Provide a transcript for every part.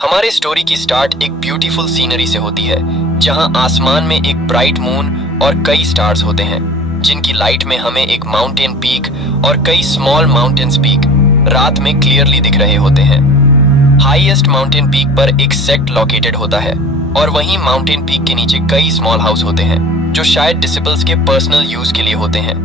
हमारे स्टोरी की स्टार्ट एक ब्यूटीफुल सीनरी से होती है, जहां आसमान में एक ब्राइट मून और कई स्टार्स होते हैं, जिनकी लाइट में हमें एक माउंटेन पीक और कई स्मॉल माउंटेन्स पीक रात में क्लियरली दिख रहे होते हैं। हाईएस्ट माउंटेन पीक पर एक सेक्ट लोकेटेड होता है और वहीं माउंटेन पीक के नीचे कई स्मॉल हाउस होते हैं, जो शायद डिसिपल्स के पर्सनल यूज के लिए होते हैं।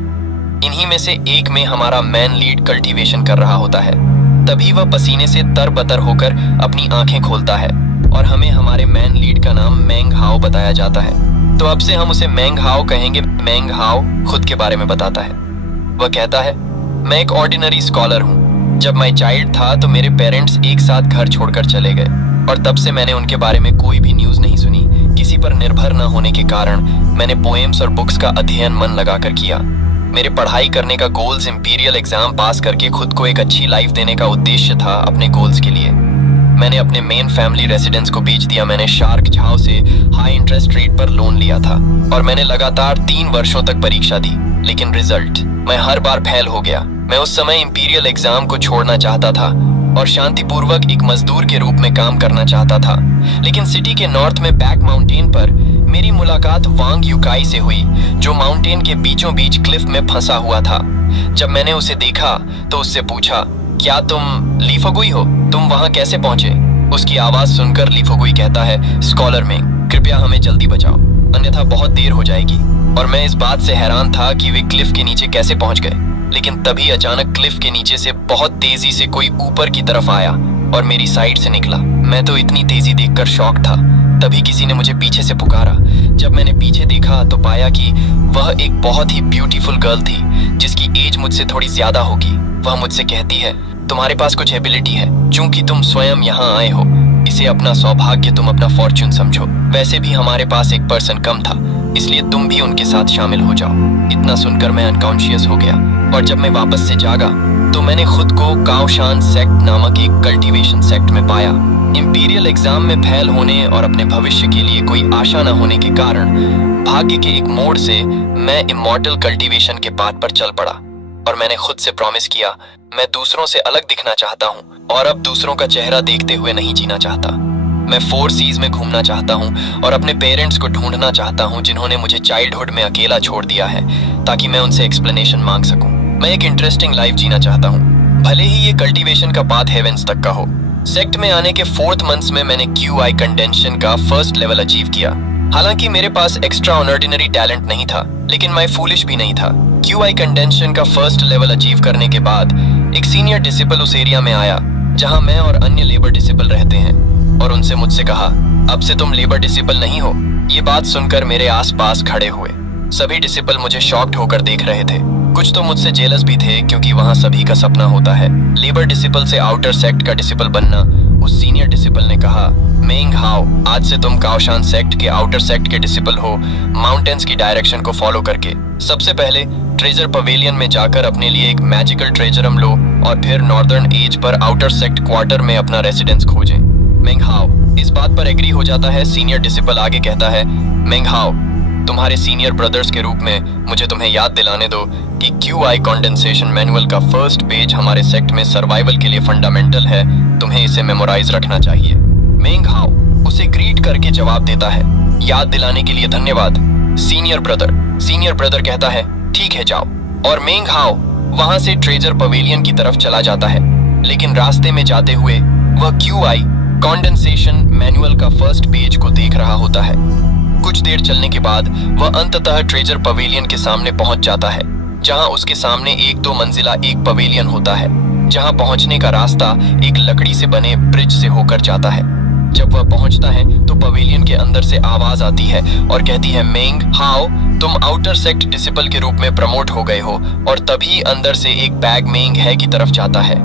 इन्हीं में से एक में हमारा मैन लीड कल्टीवेशन कर रहा होता है। तभी वह पसीने से तरबतर होकर अपनी आंखें खोलता है और हमें हमारे मैन लीड का नाम मेंग हाओ बताया जाता है। तो अब से हम उसे मेंग हाओ कहेंगे। मेंग हाओ खुद के बारे में बताता है। वह कहता है, मैं एक ऑर्डिनरी स्कॉलर हूँ। जब मैं चाइल्ड था तो मेरे पेरेंट्स एक साथ घर छोड़कर चले गए और तब से मैंने उनके बारे में कोई भी न्यूज नहीं सुनी। किसी पर निर्भर न होने के कारण मैंने पोएम्स और बुक्स का अध्ययन मन लगाकर किया। मेरे पढ़ाई करने का गोल्स इंपीरियल एग्जाम पास करके खुद को एक अच्छी लाइफ देने का उद्देश्य था। अपने गोल्स के लिए मैंने अपने मेन फैमिली रेसिडेंस को बेच दिया। मैंने शार्क झाओ से हाई इंटरेस्ट रेट पर लोन लिया था और मैंने लगातार 3 वर्षों तक परीक्षा दी, लेकिन रिजल्ट मैं हर बार फेल हो गया। मैं उस समय इंपीरियल एग्जाम को छोड़ना चाहता था और शांतिपूर्वक एक मजदूर के रूप में काम करना चाहता था, लेकिन सिटी के नॉर्थ में बैक माउंटेन पर मेरी मुलाकात वांग यूकाई से हुई, जो माउंटेन के बीचों बीच क्लिफ में फंसा हुआ था। जब मैंने उसे देखा तो उससे पूछा, क्या तुम लीफोगुई हो? तुम वहां कैसे पहुंचे? उसकी आवाज सुनकर लीफोगुई कहता है, स्कॉलर में कृपया हमें जल्दी बचाओ, अन्यथा बहुत देर हो जाएगी। और मैं इस बात से हैरान था कि वे क्लिफ के नीचे कैसे पहुंच गए। लेकिन तभी अचानक क्लिफ के नीचे से बहुत तेजी से कोई ऊपर की तरफ आया और मेरी साइड से निकला। मैं तो इतनी तेजी देखकर शॉक था। तभी किसी ने मुझे पीछे से पुकारा। जब मैंने पीछे देखा तो पाया कि वह एक बहुत ही ब्यूटीफुल गर्ल थी, जिसकी एज मुझसे थोड़ी ज्यादा होगी। वह मुझसे कहती है, तुम्हारे पास कुछ एबिलिटी है, चूंकि तुम स्वयं यहाँ आए हो, इसे अपना सौभाग्य, तुम अपना फॉर्च्यून समझो। वैसे भी हमारे पास एक पर्सन कम था, इसलिए तुम भी उनके साथ शामिल हो जाओ। इतना सुनकर मैं अनकॉन्शियस हो गया और जब मैं वापस से जागा तो मैंने खुद को काओशान सेक्ट नामक एक कल्टीवेशन सेक्ट में पाया। इंपीरियल एग्जाम में फेल होने और अपने भविष्य के लिए कोई आशा न होने के कारण भाग्य के एक मोड़ से मैं इमॉर्टल कल्टीवेशन के पाथ पर चल पड़ा और मैंने खुद से प्रॉमिस किया, मैं दूसरों से अलग दिखना चाहता हूँ और अब दूसरों का चेहरा देखते हुए नहीं जीना चाहता। मैं 4 सीज में घूमना चाहता हूँ और अपने पेरेंट्स को ढूंढना चाहता हूँ, जिन्होंने मुझे चाइल्डहुड में अकेला छोड़ दिया है, ताकि मैं उनसे एक्सप्लेनेशन मांग सकूं। मैं एक इंटरेस्टिंग लाइफ जीना चाहता हूँ, भले ही ये कल्टीवेशन का पाथ हेवेंस तक का हो। सेक्ट में आने के 4th मंथ्स में मैंने QI कंडेंशन का 1st लेवल अचीव किया। हालांकि मेरे पास एक्स्ट्रा ऑर्डिनरी टैलेंट नहीं था, लेकिन मैं फूलिश भी नहीं था। QI कंडेंशन का 1st लेवल अचीव करने के बाद एक सीनियर डिसिपल उस एरिया में आया जहां मैं और अन्य लेबर डिसिपल रहते हैं और उनसे मुझसे कहा, अब से तुम लेबर डिसिपल नहीं हो। ये बात सुनकर मेरे आसपास खड़े हुए सभी डिसिपल मुझे शॉक्ड होकर देख रहे थे। कुछ तो मुझसे जेलस भी थे, क्योंकि वहां सभी का सपना होता है लेबर डिसिपल से आउटर सेक्ट का डिसिपल बनना। उस सीनियर डिसिपल ने कहा, मेंग हाओ, आज से तुम काओशान सेक्ट के आउटर सेक्ट के डिसिपल हो, माउंटेन्स की डायरेक्शन को फॉलो करके। सबसे पहले ट्रेजर पवेलियन में जाकर अपने लिए एक मैजिकल ट्रेजरम लो और फिर नॉर्दर्न एज पर आउटर सेक्ट क्वार्टर में अपना रेसिडेंस खोजें। मेंग हाओ इस बात पर एग्री हो जाता है। सीनियर डिसिपल आगे कहता है, मेंग हाओ, तुम्हारे सीनियर ब्रदर्स के रूप में मुझे तुम्हें याद दिलाने दो कि QI कंडेंसेशन मैनुअल का 1st पेज हमारे सेक्ट में सर्वाइवल के लिए फंडामेंटल है। तुम्हें इसे मेमोराइज रखना चाहिए। मेंग हाओ उसे ग्रीट करके जवाब देता है, याद दिलाने के लिए धन्यवाद सीनियर ब्रदर। सीनियर ब्रदर कहता है, ठीक है जाओ। और मेंग हाओ वहां से ट्रेजर पवेलियन की तरफ चला जाता है, लेकिन रास्ते में जाते हुए वह QI कंडेंसेशन मैनुअल का 1st पेज को देख रहा होता है। कुछ देर चलने के बाद वह अंततः ट्रेजर पवेलियन के सामने पहुंच जाता है, जहां उसके सामने 1-2 मंजिला एक पवेलियन होता है, जहां पहुंचने का रास्ता एक लकड़ी से बने ब्रिज से होकर जाता है। जब वह पहुंचता है तो पवेलियन के अंदर से आवाज आती है और कहती है, मेंग हाओ, तुम आउटर सेक्ट डिसिपल के रूप में प्रमोट हो गए हो। और तभी अंदर से एक बैग मेंग है की तरफ जाता है।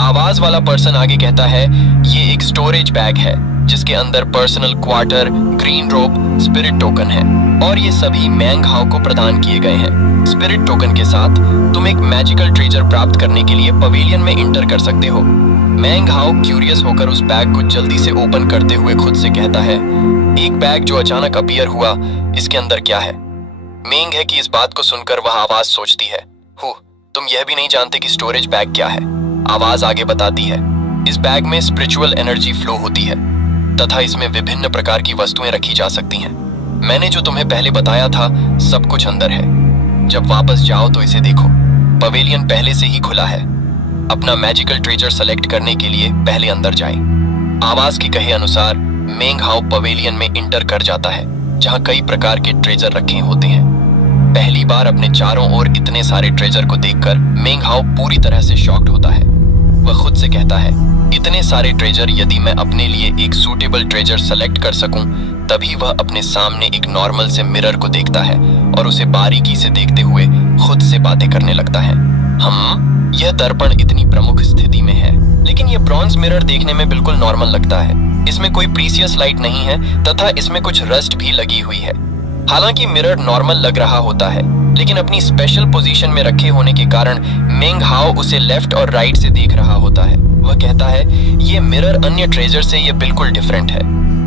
आवाज वाला पर्सन आगे कहता है, ये एक स्टोरेज बैग है जिसके अंदर पर्सनल क्वार्टर, ग्रीन रोप, स्पिरिट टोकन है और ये सभी मेंग हाओ को प्रदान किए गए हैं। स्पिरिट टोकन के साथ तुम एक मैजिकल ट्रेजर प्राप्त करने के लिए पवेलियन में इंटर कर सकते हो। मेंग हाओ क्यूरियस होकर उस बैग को जल्दी से ओपन करते हुए खुद से कहता है, एक बैग जो अचानक अपीयर हुआ, इसके अंदर क्या है? मेंग है कि इस बात को सुनकर वह आवाज सोचती है, तुम यह भी नहीं जानते कि स्टोरेज बैग क्या है। आवाज आगे बताती है, इस बैग में स्पिरिचुअल एनर्जी फ्लो होती है तथा इसमें विभिन्न प्रकार की वस्तुएं रखी जा सकती हैं। मैंने जो तुम्हें पहले बताया था सब कुछ अंदर है। जब वापस जाओ तो इसे देखो। पवेलियन पहले से ही खुला है। अपना मैजिकल ट्रेजर सेलेक्ट करने के लिए पहले अंदर जाएं। आवाज के कहे अनुसार मेंग हाओ पवेलियन में इंटर कर जाता है जहां कई प्रकार के ट्रेजर रखे होते हैं। पहली बार अपने चारों ओर इतने सारे ट्रेजर को देखकर मेंग हाओ पूरी तरह से शॉक्ड होता है। वह खुद से कहता है, इतने सारे ट्रेजर, यदि मैं अपने लिए एक सूटेबल ट्रेजर सेलेक्ट कर सकूं, तभी वह अपने सामने एक नॉर्मल से मिरर को देखता है और उसे बारीकी से देखते हुए खुद से बातें करने लगता है। यह दर्पण इतनी प्रमुख स्थिति में है, लेकिन यह ब्रॉन्ज मिरर देखने में बिल्कुल नॉर्मल लगता है। इसमें कोई प्रीसियस लाइट नहीं है तथा इसमें कुछ रस्ट भी लगी हुई है। हालांकि मिरर नॉर्मल लग रहा होता है, लेकिन अपनी स्पेशल पोजीशन में रखे होने के कारण मेंग हाओ उसे लेफ्ट और राइट से देख रहा होता है। वह कहता है, ये मिरर अन्य ट्रेजर से ये बिल्कुल डिफरेंट है,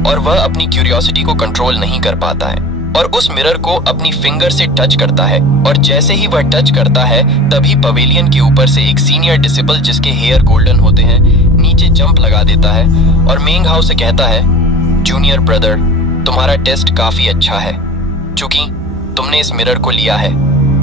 और वह अपनी क्यूरियोसिटी को कंट्रोल नहीं कर पाता है और उस मिरर को अपनी फिंगर से टच करता है। और जैसे ही वह टच करता है तभी पवेलियन के ऊपर से एक सीनियर डिसिपल जिसके हेयर गोल्डन होते हैं नीचे जंप लगा देता है और मेंग हाओ से कहता है, जूनियर ब्रदर, तुम्हारा टेस्ट काफी अच्छा है। चूंकि तुमने इस मिरर को लिया है,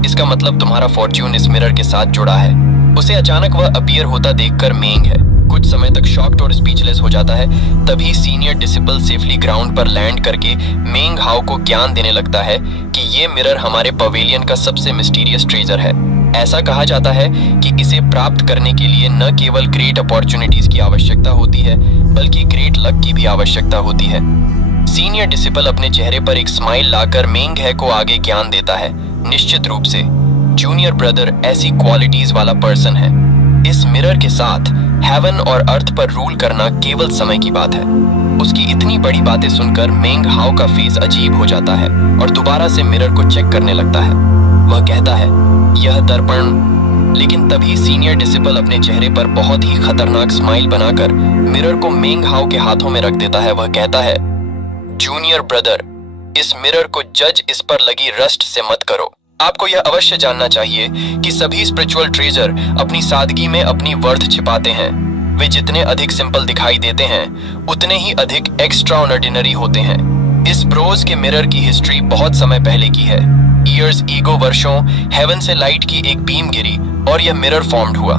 इसका मतलब तुम्हारा फॉर्च्यून इस मिरर के साथ जुड़ा है। उसे अचानक वह अपीयर होता देखकर मेंग है कुछ समय तक शॉक्ड और स्पीचलेस हो जाता है। तभी सीनियर डिसिपल सेफली ग्राउंड पर लैंड करके मेंग हाओ को ज्ञान देने लगता है कि ये मिरर हमारे पवेलियन का सबसे मिस्टीरियस ट्रेजर है। ऐसा कहा जाता है कि इसे प्राप्त करने के लिए न केवल ग्रेट अपॉर्चुनिटीज की आवश्यकता होती है, बल्कि ग्रेट लक की भी आवश्यकता होती है। सीनियर डिसिपल अपने चेहरे पर एक स्माइल लाकर मेंग है को आगे ज्ञान देता है, निश्चित रूप से जूनियर ब्रदर ऐसी क्वालिटीज वाला पर्सन है। इस मिरर के साथ हेवन और अर्थ पर रूल करना केवल समय की बात है। उसकी इतनी बड़ी बातें सुनकर मेंग हाओ का फेस अजीब हो जाता है और दोबारा से मिरर को चेक करने लगता है। वह कहता है, यह दर्पण। लेकिन तभी सीनियर डिसिपल अपने चेहरे पर बहुत ही खतरनाक स्माइल बनाकर मिरर को मेंग हाओ के हाथों में रख देता है। वह कहता है, जूनियर ब्रदर, इस मिरर को जज इस पर लगी रस्ट से मत करो। आपको यह अवश्य जानना चाहिए कि सभी स्पिरिचुअल ट्रेजर अपनी सादगी में अपनी वर्थ छिपाते हैं। वे जितने अधिक सिंपल दिखाई देते हैं, उतने ही अधिक एक्स्ट्रा ऑर्डिनरी होते हैं। इस ब्रोज के मिरर की हिस्ट्री बहुत समय पहले की है। ईयर्स ईगो वर्षों हेवन से लाइट की एक बीम गिरी और यह मिरर फॉर्म्ड हुआ।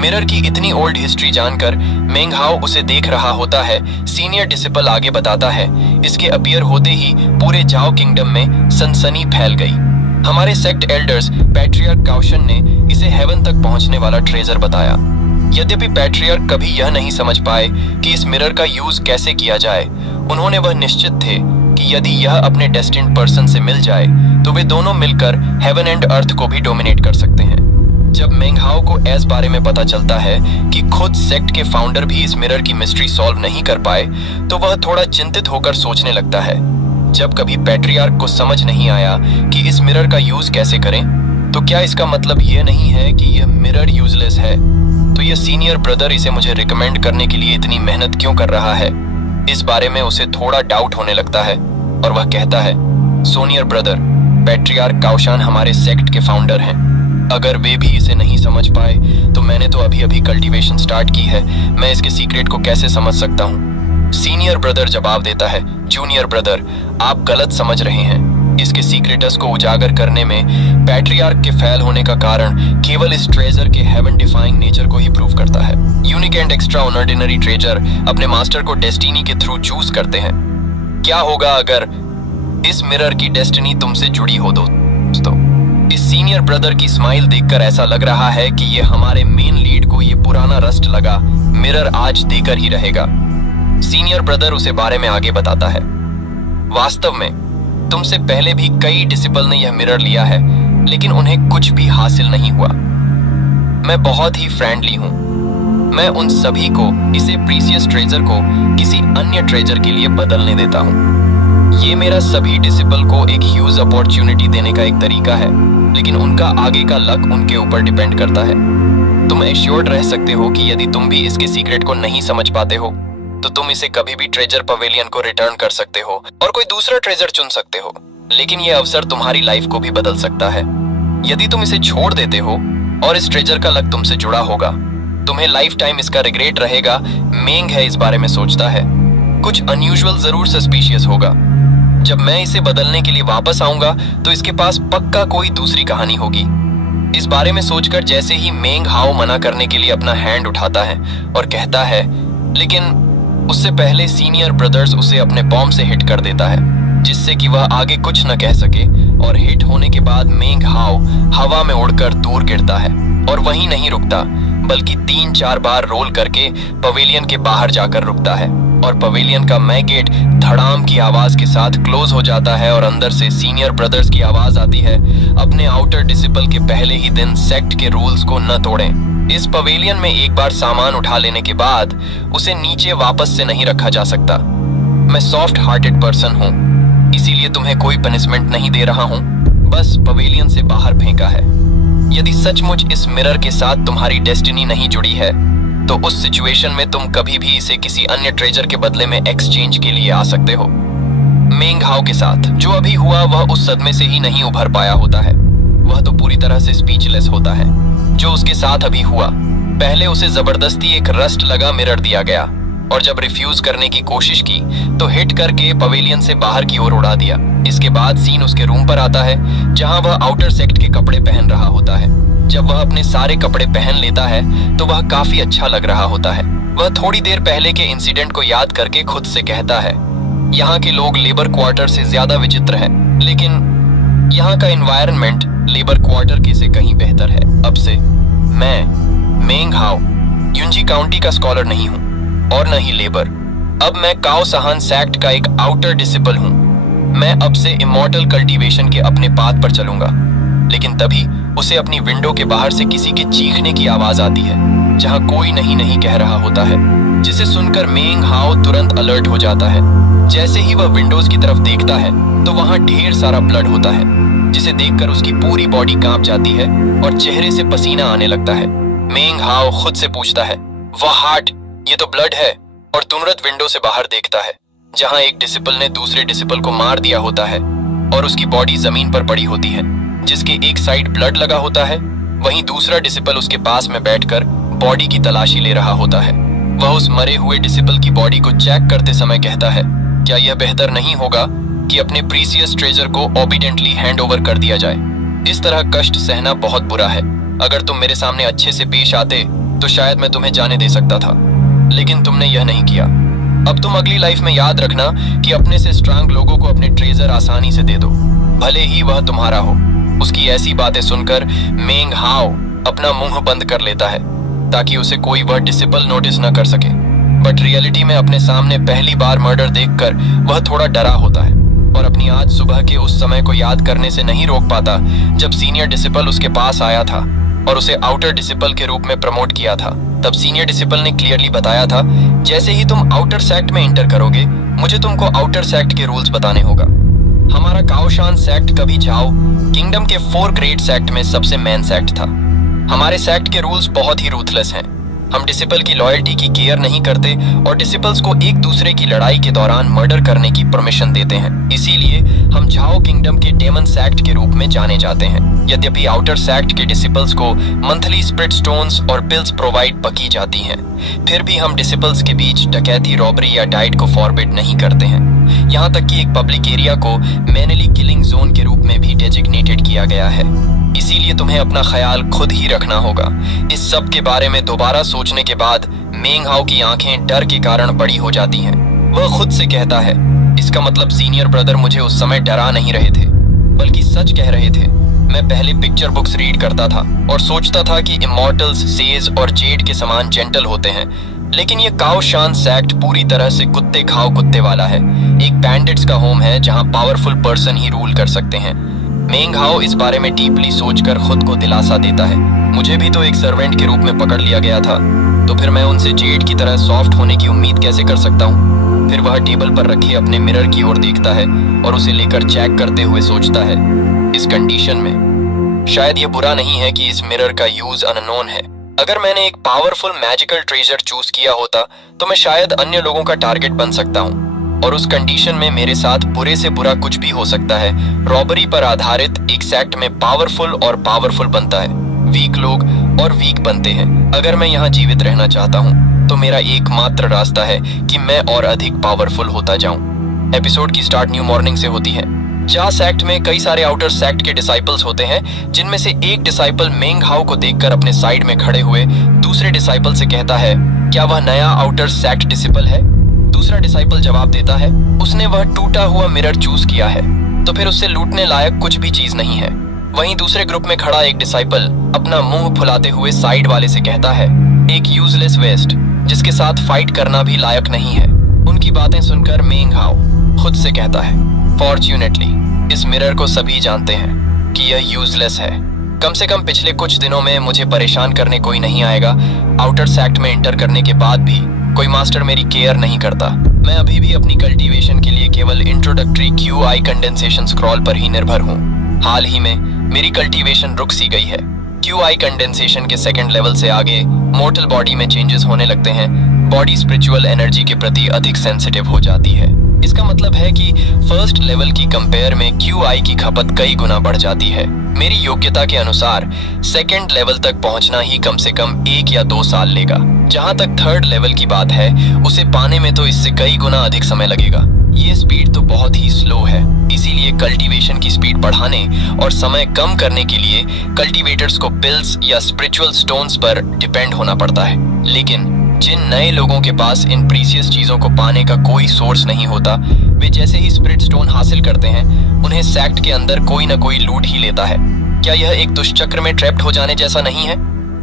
मिरर की इतनी ओल्ड हिस्ट्री जानकर मेंग हाओ उसे देख रहा होता है। सीनियर डिसिपल आगे बताता है, इसके अपीयर होते ही पूरे जाओ किंगडम में सनसनी फैल गई। हमारे सेक्ट एल्डर्स पैट्रियार्क काउशन ने इसे हेवन तक पहुंचने वाला ट्रेजर बताया। यद्यपि पैट्रियार्क कभी यह नहीं समझ पाए कि इस मिरर का यूज कैसे किया जाए, उन्होंने वह निश्चित थे कि यदि यह अपने डेस्टिन्ड पर्सन से मिल जाए तो वे दोनों मिलकर हेवन एंड अर्थ को भी डोमिनेट कर सकते हैं। जब मेंग हाओ को इस बारे में पता चलता है कि खुद सेक्ट के फाउंडर भी इस मिरर की मिस्ट्री सॉल्व नहीं कर पाए, तो वह थोड़ा चिंतित होकर सोचने लगता है। जब कभी पैट्रियार्क को समझ नहीं आया कि इस मिरर का यूज कैसे करें, तो क्या इसका मतलब यह नहीं है कि यह मिरर यूजलेस है? तो यह सीनियर ब्रदर इसे मुझे रिकमेंड करने के लिए इतनी मेहनत क्यों कर रहा है? इस बारे में उसे थोड़ा डाउट होने लगता है और वह कहता है, सोनियर ब्रदर, पैट्रियार्क काउशान हमारे सेक्ट के फाउंडर हैं। अगर वे भी इसे नहीं समझ पाए तो मैंने तो अभी अभी कल्टीवेशन स्टार्ट की है, मैं इसके सीक्रेट को कैसे समझ सकता हूँ? सीनियर ब्रदर जवाब देता है, जूनियर ब्रदर, आप गलत समझ रहे हैं। इसके सीक्रेटस को उजागर करने में पैट्रियार्क के फेल होने का कारण केवल इस ट्रेजर के हेवन डिफाइंग नेचर को ही प्रूव करता है। Unique and extra ordinary treasure अपने मास्टर को डेस्टिनी के थ्रू चूज करते हैं। क्या होगा अगर इस मिरर की डेस्टिनी तुमसे जुड़ी हो दोस्तों? इस सीनियर ब्रदर की स्माइल देखकर ऐसा लग रहा है कि ये हमारे मेन लीड को ये पुराना रस्ट लगा मिरर आज देकर ही रहेगा। सीनियर ब्रदर उसे बारे में आगे बताता है, वास्तव में तुमसे पहले भी कई डिसिपल ने यह मिरर लिया है, लेकिन उन्हें कुछ भी हासिल नहीं हुआ। मैं बहुत ही फ्रेंडली हूँ। मैं उन सभी को इसे प्रीसियस ट्रेजर को किसी अन्य ट्रेजर के लिए बदलने देता हूँ। ये मेरा सभी डिसिपल को एक ह्यूज अपॉर्चुनिटी देने का एक तरीका है, लेकिन उनका आगे का लक उनके ऊपर डिपेंड करता है। तुम एश्योर्ड रह सकते हो कि यदि तुम भी इसके सीक्रेट को नहीं समझ पाते हो, तो तुम इसे कभी भी ट्रेजर पवेलियन को रिटर्न कर सकते हो और कोई दूसरा ट्रेजर चुन सकते हो। लेकिन यह अवसर तुम्हारी लाइफ को भी बदल सकता है। यदि तुम इसे छोड़ देते हो और इस ट्रेजर का लक तुमसे जुड़ा होगा, तुम्हें लाइफ टाइम इसका रिग्रेट रहेगा। मेंग है इस बारे में सोचता है, कुछ अनयूजुअल जरूर सस्पिशियस होगा। जब मैं इसे बदलने के लिए वापस आऊंगा तो इसके पास पक्का कोई दूसरी कहानी होगी। इस बारे में सोचकर जैसे ही मेंग हाओ मना करने के लिए अपना हैंड उठाता है और कहता है, लेकिन उससे पहले सीनियर ब्रदर्स उसे अपने बॉम्ब से हिट कर देता है, जिससे कि वह आगे कुछ न कह सके। और हिट होने के बाद मेंग हाओ हवा में उड़कर दूर गिरता है और वहीं नहीं रुकता, बल्कि 3-4 बार रोल करके पवेलियन के बाहर जाकर रुकता है और पवेलियन का मैं गेट धड़ाम की आवाज के साथ क्लोज हो जाता है और अंदर से सीनियर ब्रदर्स की आवाज आती है, अपने आउटर डिसिपल के पहले ही दिन सेक्ट के रूल्स को न तोड़ें। इस पवेलियन में एक बार सामान उठा लेने के बाद उसे नीचे वापस से नहीं रखा जा सकता। मैं सॉफ्ट हार्टेड पर्सन हूँ, इसीलिए तुम्हें कोई पनिशमेंट नहीं दे रहा हूँ, बस पवेलियन से बाहर फेंका है। यदि सचमुच इस मिरर के साथ तुम्हारी डेस्टिनी नहीं जुड़ी है तो उस सिचुएशन में तुम कभी भी इसे किसी अन्य ट्रेजर के बदले में एक्सचेंज के लिए आ सकते हो। मेंग हाओ के साथ जो अभी हुआ वह उस सदमे से ही नहीं उभर पाया होता है। वह तो पूरी तरह से स्पीचलेस होता है। जो उसके साथ अभी हुआ, पहले उसे जबरदस्ती एक रस्ट लगा मिरर दिया गया और जब रिफ्यूज करने की कोशिश की तो हिट करके पवेलियन से बाहर की ओर उड़ा दिया। इसके बाद सीन उसके रूम पर आता है जहां वह आउटर सेक्ट के कपड़े पहन रहा होता है। जब वह अपने सारे कपड़े पहन लेता है तो वह काफी अच्छा लग रहा होता है। वह थोड़ी देर पहले के इंसिडेंट को याद करके खुद से कहता है, यहाँ के लोग लेबर क्वार्टर से ज्यादा विचित्र हैं, लेकिन यहाँ का एनवायरनमेंट लेबर क्वार्टर के से कहीं बेहतर है। अब से मैं मेंग हाओ युंजी काउंटी का स्कॉलर नहीं हूँ और न ही लेबर। अब मैं काओ सहान सेक्ट का एक आउटर डिसिपल हूँ। मैं अब से इमॉर्टल कल्टीवेशन के अपने पाथ पर चलूंगा। लेकिन तभी उसे अपनी विंडो के बाहर से किसी के चीखने की आवाज आती है, जहां कोई नहीं नहीं कह रहा होता है, जिसे सुनकर मेंग हाओ तुरंत अलर्ट हो जाता है। जैसे ही वह विंडोज की तरफ देखता है तो वहां ढेर सारा ब्लड होता है, जिसे देखकर उसकी पूरी बॉडी कांप जाती है और चेहरे से पसीना आने लगता है। मेंग हाओ खुद से पूछता है, वह हार्ट, ये तो ब्लड है, और तुरंत विंडो से बाहर देखता है जहां एक डिसिपल ने दूसरे डिसिपल को मार दिया होता है और उसकी बॉडी जमीन पर पड़ी होती है, जिसके एक साइड ब्लड लगा होता है। वहीं दूसरा डिसिपल उसके पास में बैठकर बॉडी की तलाशी ले रहा होता है। वह उस मरे हुए डिसिपल की बॉडी को चेक करते समय कहता है, क्या यह बेहतर नहीं होगा कि अपने प्रीसियस ट्रेजर को ओबीडेंटली हैंड ओवर कर दिया जाए? इस तरह कष्ट सहना बहुत बुरा है। अगर तुम मेरे सामने अच्छे से पेश आते तो शायद मैं तुम्हें जाने दे सकता था, लेकिन तुमने यह नहीं किया। अब तुम अगली लाइफ में याद रखना कि अपने से स्ट्रांग लोगों को अपने ट्रेजर आसानी से दे दो, भले ही वह तुम्हारा हो। उसकी ऐसी बातें सुनकर मेंग हाओ अपना मुंह बंद कर लेता है ताकि उसे कोई वह डिसिपल नोटिस न कर सके। बट रियलिटी में अपने सामने पहली बार मर्डर देखकर वह थोड़ा डरा होता है और अपनी आज सुबह के उस समय को याद करने से नहीं रोक पाता जब सीनियर डिसिपल उसके पास आया था और उसे आउटर डिसिपल के रूप में प्रमोट किया था। तब सीनियर डिसिपल ने क्लियरली बताया था, जैसे ही तुम आउटर सेक्ट में एंटर करोगे मुझे तुमको आउटर सेक्ट के रूल्स बताने होगा। हमारा काओशान सेक्ट कभी जाओ किंगडम के 4 ग्रेट सेक्ट में सबसे मेन सेक्ट था। हमारे सेक्ट के रूल्स बहुत ही रूथलेस हैं। हम डिसिपल की लॉयल्टी की केयर नहीं करते और डिसिपल्स को एक दूसरे की लड़ाई के दौरान मर्डर करने की परमिशन देते हैं। इसीलिए हम झाओ किंगडम के डेमन सेक्ट के रूप में जाने जाते हैं। यद्यपि आउटर सेक्ट के डिसिपल्स को मंथली स्पिरिट स्टोन्स और पिल्स प्रोवाइड की जाती हैं, फिर भी हम डिसिपल्स के बीच डकैती, रॉबरी या डाइट को फॉरबिड नहीं करते हैं। यहाँ तक कि एक पब्लिक एरिया को मैनली किलिंग जोन के रूप में भी डेजिग्नेटेड किया गया है। इसीलिए तुम्हें अपना ख्याल खुद ही रखना होगा। इस सब के बारे में दोबारा सोचने के बाद मेंग हाओ की आंखें डर के कारण बड़ी हो जाती हैं। वह खुद से कहता है, इसका मतलब सीनियर ब्रदर मुझे उस समय डरा नहीं रहे थे, बल्कि सच कह रहे थे। मैं पहले पिक्चर बुक्स रीड करता था और सोचता था कि इमॉर्टल्स सेज और जेड के समान जेंटल होते हैं, लेकिन ये काओशान सेक्ट पूरी तरह से कुत्ते खाओ कुत्ते वाला है। एक बैंडिट्स का होम है जहां पावरफुल पर्सन ही रूल कर सकते हैं। मेंग हाओ इस बारे में डीपली सोचकर खुद को दिलासा देता है, मुझे भी तो एक सर्वेंट के रूप में पकड़ लिया गया था, तो फिर मैं उनसे जेड की तरह सॉफ्ट होने की उम्मीद कैसे कर सकता हूँ? फिर वह टेबल पर रखे अपने मिरर की ओर देखता है और उसे लेकर चेक करते हुए सोचता है, इस कंडीशन में शायद ये बुरा नहीं है कि इस मिरर का यूज अननोन है। अगर मैंने एक पावरफुल मैजिकल ट्रेजर चूज किया होता तो मैं शायद अन्य लोगों का टारगेट बन सकता हूँ, और उस कंडीशन में मेरे साथ बुरे से बुरा कुछ भी हो सकता है। रॉबरी पर आधारित एक सेक्ट में पावरफुल और पावरफुल बनता है, वीक लोग और वीक बनते हैं। अगर मैं यहाँ जीवित रहना चाहता हूँ तो मेरा एकमात्र रास्ता है कि मैं और अधिक पावरफुल होता जाऊं। एपिसोड की स्टार्ट न्यू मॉर्निंग से होती है। जा सेक्ट में कई सारे आउटर सेक्ट के डिसाइपल्स होते हैं, जिनमें से एक डिसाइपल मेंग हाउ को देखकर अपने साइड में खड़े हुए दूसरे डिसाइपल से कहता है, क्या वह नया आउटर सेक्ट डिसिपल है? दूसरा डिसाइपल जवाब देता है, उसने वह टूटा हुआ मिरर चूज किया है, तो फिर उससे लूटने लायक कुछ भी चीज नहीं है। वहीं दूसरे ग्रुप में खड़ा एक डिसाइपल अपना मुंह फुलाते हुए साइड वाले से कहता है, एक यूजलेस वेस्ट जिसके साथ फाइट करना भी लायक नहीं है। उनकी बातें सुनकर मेंग हाउ खुद से कहता है, फॉर्च्यूनेटली इस मिरर को सभी जानते हैं कि यह यूजलेस है। कम से कम पिछले कुछ दिनों में मुझे परेशान करने कोई नहीं आएगा। आउटर सेक्ट में इंटर करने के बाद भी कोई मास्टर मेरी केयर नहीं करता। मैं अभी भी अपनी कल्टीवेशन के लिए केवल इंट्रोडक्टरी QI कंडेंसेशन स्क्रॉल पर ही निर्भर हूँ। हाल ही में मेरी कल्टीवेशन रुक सी गई है। QI कंडेंसेशन के सेकंड लेवल से आगे मोर्टल बॉडी में चेंजेस होने लगते हैं। बॉडी स्पिरिचुअल एनर्जी के प्रति अधिक सेंसिटिव हो जाती है। इसका मतलब है कि फर्स्ट लेवल की कंपेयर में QI की खपत कई गुना बढ़ जाती है। मेरी योग्यता के अनुसार सेकंड लेवल तक पहुंचना ही कम से कम 1 या 2 साल लेगा। जहां तक थर्ड लेवल की बात है, उसे पाने में तो इससे कई गुना अधिक समय लगेगा। ये स्पीड तो बहुत ही स्लो है, इसीलिए कल्टीवेशन की स्पीड बढ़ाने और समय कम करने के लिए कल्टीवेटर्स को पिल्स या स्पिरिचुअल स्टोन्स पर डिपेंड होना पड़ता है। लेकिन जिन नए लोगों के पास इन प्रीसियस चीजों को पाने का कोई सोर्स नहीं होता, वे जैसे ही स्पिरिट स्टोन हासिल करते हैं, उन्हें सेक्ट के अंदर कोई ना कोई लूट ही लेता है। क्या यह एक दुष्चक्र में ट्रैप्ड हो जाने जैसा नहीं है?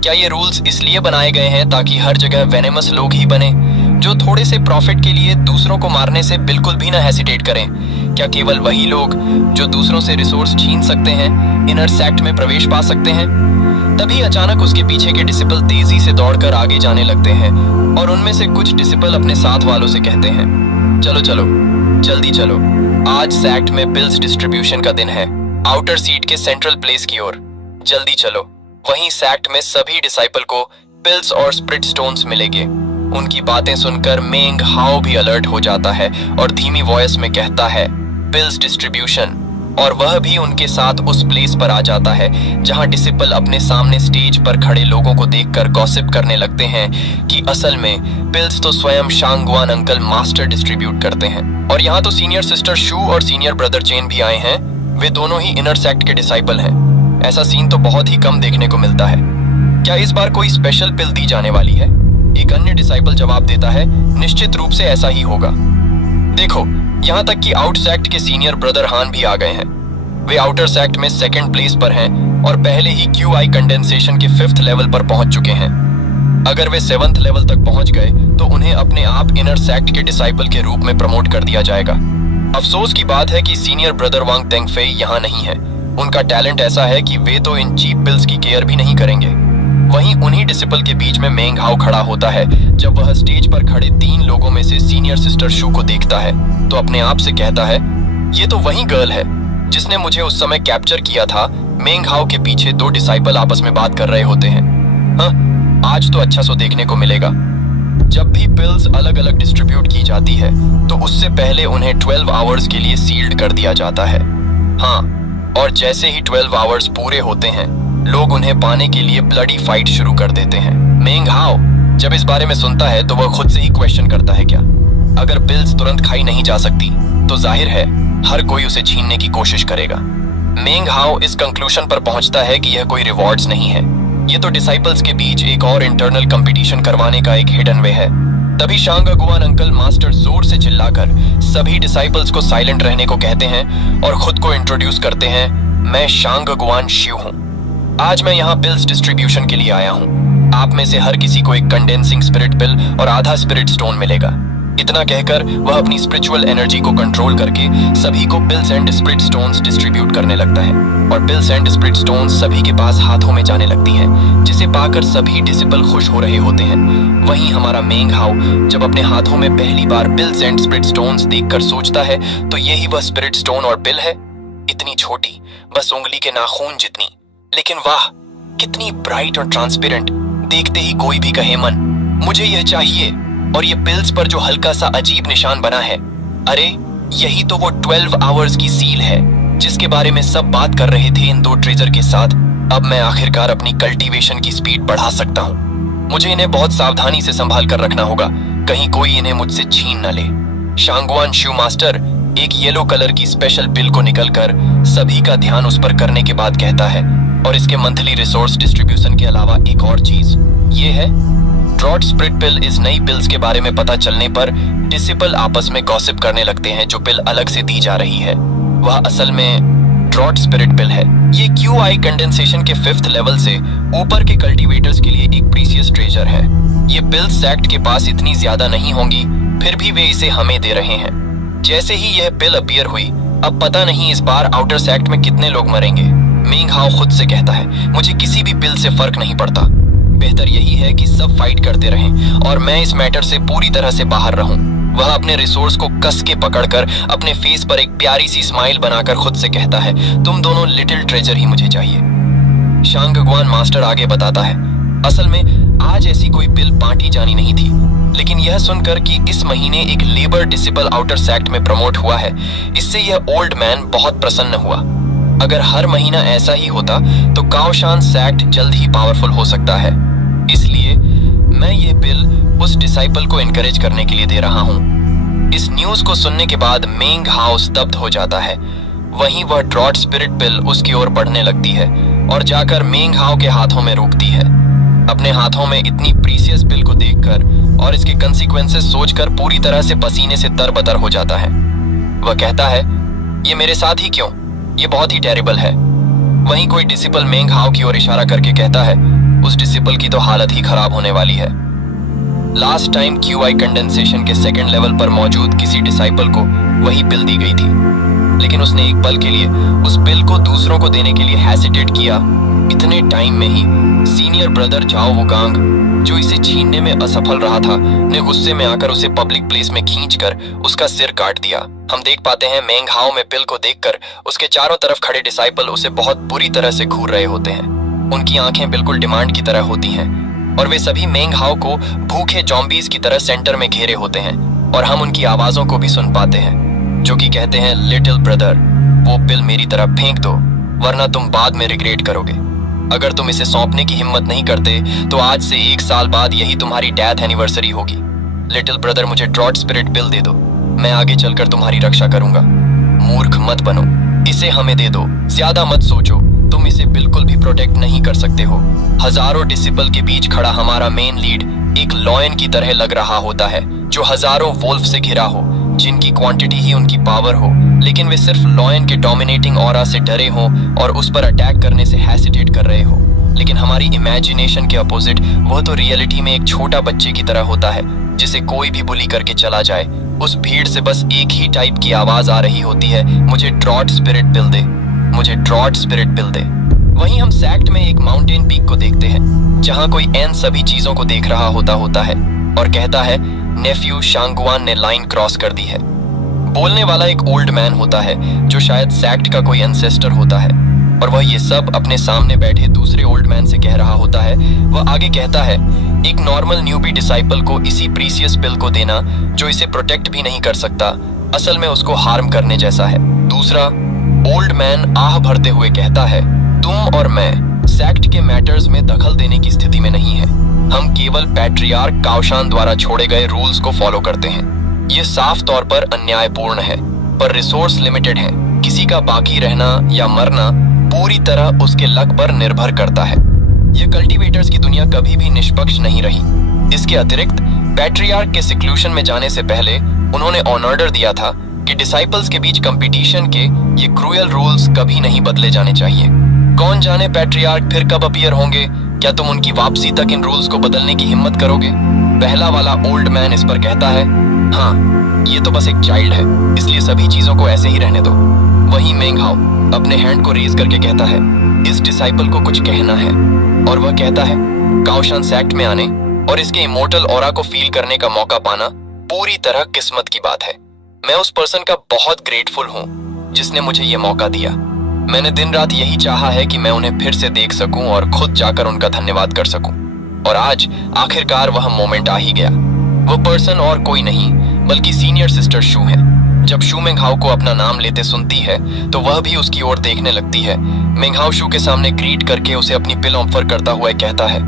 क्या ये रूल्स इसलिए बनाए गए हैं ताकि हर जगह वेनेमस लोग ही बने, जो थोड़े से प्रॉफिट के लिए दूसरों को मारने से बिल्कुल भी ना हेसिटेट करें? क्या केवल वही लोग जो दूसरों से रिसोर्स छीन सकते हैं इनर सेक्ट में प्रवेश पा सकते हैं? तभी अचानक उसके पीछे के डिसिपल तेजी से दौड़कर आगे जाने लगते हैं और उनमें से कुछ डिसिपल अपने साथ वालों से कहते हैं, चलो चलो जल्दी चलो, आज सेक्ट में पिल्स डिस्ट्रीब्यूशन का दिन है, आउटर सीट के सेंट्रल प्लेस की ओर, जल्दी चलो। वहीं सेक्ट में सभी डिसाइपल को पिल्स और स्पिरिट स्टोन्स मिलेंगे। उनकी बातें सुनकर मेंग हाउ भी अलर्ट हो जाता है और धीमी वॉइस में कहता है, पिल्स डिस्ट्रीब्यूशन, और वह भी उनके साथ उस प्लेस पर आ जाता है जहां डिसिपल अपने सामने स्टेज पर खड़े लोगों को देखकर गॉसिप करने लगते हैं कि असल में पिल्स तो स्वयं शांगवान अंकल मास्टर डिस्ट्रीब्यूट करते हैं। और यहाँ तो सीनियर सिस्टर शू और सीनियर ब्रदर चेन भी आए हैं। वे दोनों ही इनर सेक्ट के डिसाइपल हैं। ऐसा सीन तो बहुत ही कम देखने को मिलता है। क्या इस बार कोई स्पेशल पिल दी जाने वाली है? एक अन्य डिसाइपल जवाब देता है, निश्चित रूप से ऐसा ही होगा। देखो, यहाँ तक कि आउट सेक्ट के सीनियर ब्रदर हान भी आ गए हैं। वे आउटर सेक्ट में सेकंड प्लेस पर हैं और पहले ही QI कंडेंसेशन के 5th लेवल पर पहुंच चुके हैं। अगर वे 7th लेवल तक पहुंच गए तो उन्हें अपने आप इनर सेक्ट के डिसाइपल के रूप में प्रमोट कर दिया जाएगा। अफसोस की बात है कि सीनियर ब्रदर वांग तेंगफेई यहाँ नहीं है। उनका टैलेंट ऐसा है कि वे तो इन चीप पिल्स की केयर भी नहीं करेंगे। वहीं उन्हीं डिसिपल के बीच में मेंग हाउ खड़ा होता है। जब वह स्टेज पर खड़े 3 लोगों में से सीनियर सिस्टर शू को देखता है तो अपने आप से कहता है, ये तो वही गर्ल है जिसने मुझे उस समय कैप्चर किया था। मेंग हाउ के पीछे 2 डिसाइपल आपस में बात कर रहे होते हैं। हाँ, आज तो अच्छा सो देखने को मिलेगा। जब भी पिल्स अलग अलग डिस्ट्रीब्यूट की जाती है तो उससे पहले उन्हें 12 आवर्स के लिए सील्ड कर दिया जाता है। हाँ, और जैसे ही 12 आवर्स पूरे होते हैं, लोग उन्हें पाने के लिए ब्लडी फाइट शुरू कर देते हैं। मेंग हाउ जब इस बारे में सुनता है तो वह खुद से ही क्वेश्चन करता है, क्या अगर पिल्स तुरंत खाई नहीं जा सकती तो जाहिर है हर कोई उसे छीनने की कोशिश करेगा। मेंग हाउ इस कंक्लूजन पर पहुंचता है कि यह कोई रिवॉर्ड्स नहीं है, ये तो डिसाइपल्स के बीच एक और इंटरनल कंपटीशन करवाने का एक हिडन वे है। तभी शांगगुआन अंकल मास्टर जोर से चिल्लाकर सभी डिसाइपल्स को साइलेंट रहने को कहते हैं और खुद को इंट्रोड्यूस करते हैं, मैं शांगगुआन शिव हूँ। आज मैं यहाँ पिल्स डिस्ट्रीब्यूशन के लिए आया हूँ। आप में से हर किसी को एक कंडेंसिंग स्पिरिट पिल और आधा स्पिरिट स्टोन मिलेगा। इतना कहकर वह अपनी स्पिरिचुअल एनर्जी को कंट्रोल करके सभी को pills and spirit stones distribute करने लगता है और पिल्स एंड स्पिरिट स्टोन्स सभी के पास हाथों में जाने लगती हैं, जिसे पाकर सभी डिसिपल खुश हो रहे होते हैं। वहीं हमारा मेंग हाउ जब अपने हाथों में पहली बार पिल्स एंड स्पिरिट स्टोन्स देखकर सोचता है तो यही वह स्पिरिट स्टोन और पिल है। इतनी छोटी, बस उंगली के नाखून जितनी, लेकिन वाह कितनी ब्राइट और ट्रांसपेरेंट। देखते ही कोई भी कहे मन, मुझे यह चाहिए। और ये पिल्स पर जो हल्का सा अजीब निशान बना है, अरे यही तो वो 12 आवर्स की सील है जिसके बारे में सब बात कर रहे थे इन 2 ट्रेजर के साथ। अब मैं आखिरकार अपनी कल्टीवेशन की स्पीड बढ़ा सकता हूँ। मुझे इन्हें बहुत सावधानी से संभाल कर रखना होगा, कहीं कोई इन्हें मुझसे छीन न ले। शांगवान शू मास्टर एक येलो कलर की स्पेशल पिल को निकलकर सभी का ध्यान उस पर करने के बाद कहता है, और इसके मंथली रिसोर्स डिस्ट्रीब्यूशन के अलावा एक और चीज ये है। ड्रॉट स्पिरिट पिल इस नई पिल्स के बारे में पता चलने पर डिसिपल आपस में गॉसिप करने लगते हैं। जो पिल अलग से दी जा रही है वह असल में ड्रॉट स्पिरिट पिल है। ये QI कंडेंसेशन के 5th लेवल से ऊपर के कल्टीवेटर्स के लिए एक प्रीशियस ट्रेजर है। ये पिल्स सैक्ट के पास इतनी ज्यादा नहीं होंगी, फिर भी वे इसे हमें दे रहे हैं। जैसे ही यह पिल अपीयर हुई, अब पता नहीं इस बार आउटर सैक्ट में कितने लोग मरेंगे। मेंग हाओ खुद से कहता है, मुझे किसी भी पिल से फर्क नहीं पड़ता, बेहतर यही है कि सब फाइट करते रहें और मैं इस मैटर से पूरी तरह से बाहर रहूं। वह अपने रिसोर्स को कस के पकड़कर अपने फेस पर एक प्यारी सी स्माइल बनाकर खुद से कहता है, तुम दोनों लिटिल ट्रेजर ही मुझे चाहिए। शांगगवान मास्टर आगे बताता है, असल में आज ऐसी कोई बिल बांटी जानी नहीं थी, लेकिन यह सुनकर कि इस महीने एक लेबर डिसिपल आउटर सैक्ट में प्रमोट हुआ है, इससे यह ओल्ड मैन बहुत प्रसन्न हुआ। अगर हर महीना ऐसा ही होता तो काओशान सैक्ट जल्द ही पावरफुल हो सकता है। इसलिए मैं ये बिल उस डिसाइपल को एनकरेज करने के लिए दे रहा हूँ। इस न्यूज को सुनने के बाद मेंग हाओ स्तब्ध हो जाता है। वहीं वह ड्रॉट स्पिरिट पिल उसकी ओर बढ़ने लगती है और जाकर मेंग हाओ के हाथों में रोकती है। अपने हाथों में इतनी प्रीशियस पिल को देखकर और इसके कंसीक्वेंसेस सोचकर पूरी तरह से पसीने से तरबतर हो जाता है। वह कहता है, ये मेरे साथ ही क्यों, ये बहुत ही टेरिबल है। वहीं कोई डिसिपल मेंग हाओ की ओर इशारा करके कहता है, उस डिसिपल की तो हालत ही खराब होने वाली है। लास्ट टाइम QI कंडेंसेशन के 2nd लेवल पर मौजूद किसी डिसाइपल को वही पिल दी गई थी, लेकिन उसने एक पल के लिए उस पिल को दूसरों को देने के लिए हेसिटेट किया। इतने टाइम में ही सीनियर ब्रदर जाओ वुगांग, जो इसे छीनने में असफल रहा था, ने गुस्से में आकर उसे पब्लिक प्लेस में खींचकर उसका सिर काट दिया। हम देख पाते हैं मेंग हाओ में पिल को देखकर उसके चारों तरफ खड़े डिसाइपल उसे बहुत बुरी तरह से घूर रहे होते हैं। उनकी आंखें बिल्कुल डिमांड की तरह होती हैं और वे सभी मेंग हाओ को भूखे जॉम्बीज की तरह सेंटर में घेरे होते हैं, और हम उनकी आवाजों को भी सुन पाते हैं जो कि कहते हैं, लिटिल ब्रदर, वो पिल मेरी तरफ फेंक दो, वरना तुम बाद में रिग्रेट करोगे। अगर तुम इसे सौंपने की हिम्मत नहीं करते तो आज से 1 साल बाद यही तुम्हारी डेथ एनिवर्सरी होगी। लिटिल ब्रदर, मुझे ड्रॉट स्पिरिट पिल दे दो, मैं आगे चलकर तुम्हारी रक्षा करूंगा। मूर्ख मत बनो, इसे हमें दे दो, ज्यादा मत सोचो, तुम इसे बिल्कुल भी प्रोटेक्ट नहीं कर सकते हो। हजारों डिसिपल के बीच खड़ा हमारा मेन लीड एक लॉयन की तरह लग रहा होता है, जो हजारों वोल्फ से घिरा हो, जिनकी क्वांटिटी ही उनकी पावर हो, लेकिन वे सिर्फ लॉयन के डोमिनेटिंग ऑरा से डरे हो और उस पर अटैक करने से हेसिटेट कर रहे हो। लेकिन हमारी इमेजिनेशन के अपोजिट वह तो रियलिटी में एक छोटा बच्चे की तरह होता है, जिसे कोई भी बुली करके चला जाए। उस भीड़ से बस एक ही टाइप की आवाज आ रही होती है, मुझे ड्रॉट स्पिरिट पिल दे, मुझे ड्रॉट स्पिरिट पिल दे। वहीं हम सैक्ट में एक माउंटेन पीक को देखते हैं, जहां कोई एन सभी चीजों को देख रहा होता है और कहता है, नेफ्यू शांगवान ने लाइन क्रॉस कर दी है। बोलने वाला एक ओल्ड मैन होता है, जो शायद सैक्ट का कोई एंसेस्टर होता है, और वह ये सब अपने सामने बैठे दूसरे ओल्ड मैन से कह रहा होता है। वह आगे कहता है, एक नॉर्मल न्यूबी डिसाइपल को इसी प्रीशियस पिल को देना, जो इसे प्रोटेक्ट भी नहीं कर सकता, असल में उसको हार्म करने जैसा है। दूसरा ओल्ड मैन आह भरते हुए कहता है, तुम और मैं सैक्ट के मैटर्स में दखल देने की स्थिति में नहीं है। हम केवल पैट्रियार्क काओशान द्वारा छोड़े गए रूल्स को फॉलो करते हैं। ये साफ तौर पर अन्यायपूर्ण है, पर रिसोर्स लिमिटेड है। किसी का बाकी रहना या मरना पूरी तरह उसके लक पर निर्भर करता है। ये कल्टीवेटर्स की दुनिया कभी भी निष्पक्ष नहीं रही। इसके अतिरिक्त पैट्रियार्क के सिक्लूशन में जाने से पहले उन्होंने ऑन ऑर्डर दिया था कि डिसाइपल्स के बीच कंपटीशन के ये क्रूएल रूल्स कभी नहीं बदले जाने चाहिए। कौन जाने पैट्रियार्क फिर कब अपीयर होंगे? क्या तुम उनकी वापसी तक इन रूल्स को बदलने की हिम्मत करोगे? पहला वाला ओल्ड मैन इस पर कहता है, हाँ, ये तो बस एक चाइल्ड है, इसलिए सभी चीजों को ऐसे ही रहने दो। वहीं मेंग हाओ अपने हैंड को रेज करके कहता है, इस डिसाइपल को कुछ कहना है, और वह कहता है, काओशान सैक्ट में आने और इसके इमोर्टल ऑरा को फील करने का मौका पाना पूरी तरह किस्मत की बात है। मैं उस पर्सन का बहुत ग्रेटफुल हूँ जिसने मुझे ये मौका दिया। मैंने दिन रात यही चाहा है कि मैं उन्हें फिर से देख सकूं और खुद जाकर उनका धन्यवाद कर सकूं, और आज आखिरकार वह मोमेंट आ ही गया। वो पर्सन और कोई नहीं बल्कि सीनियर सिस्टर शू है, जब शू मेंगहाओ को अपना नाम लेते सुनती है तो वह भी उसकी ओर देखने लगती है। मेंगहाओ शू के सामने ग्रीट करके उसे अपनी पिल ऑफर करता हुआ कहता है,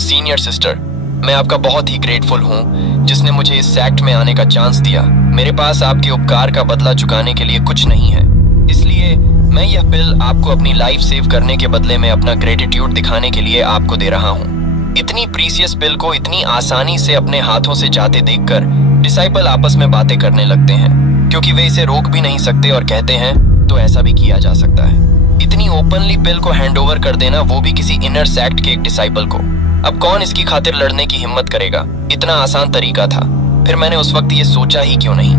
सीनियर सिस्टर, मैं आपका बहुत ही ग्रेटफुल हूँ जिसने मुझे इस सेक्ट में आने का चांस दिया। मेरे पास आपके उपकार का बदला चुकाने के लिए कुछ नहीं है, इसलिए मैं यह पिल आपको अपनी लाइफ सेव करने के बदले में अपना ग्रेटिट्यूड दिखाने के लिए आपको दे रहा हूँ। इतनी प्रीसियस पिल को इतनी आसानी से अपने हाथों से जाते देखकर डिसाइपल आपस में बातें करने लगते हैं, क्योंकि वे इसे रोक भी नहीं सकते और कहते हैं तो ऐसा भी किया जा सकता है। इतनी ओपनली पिल को हैंडओवर कर देना, वो भी किसी इनर सेक्ट के एक डिसाइपल को। अब कौन इसकी खातिर लड़ने की हिम्मत करेगा? इतना आसान तरीका था, फिर मैंने उस वक्त ये सोचा ही क्यों नहीं।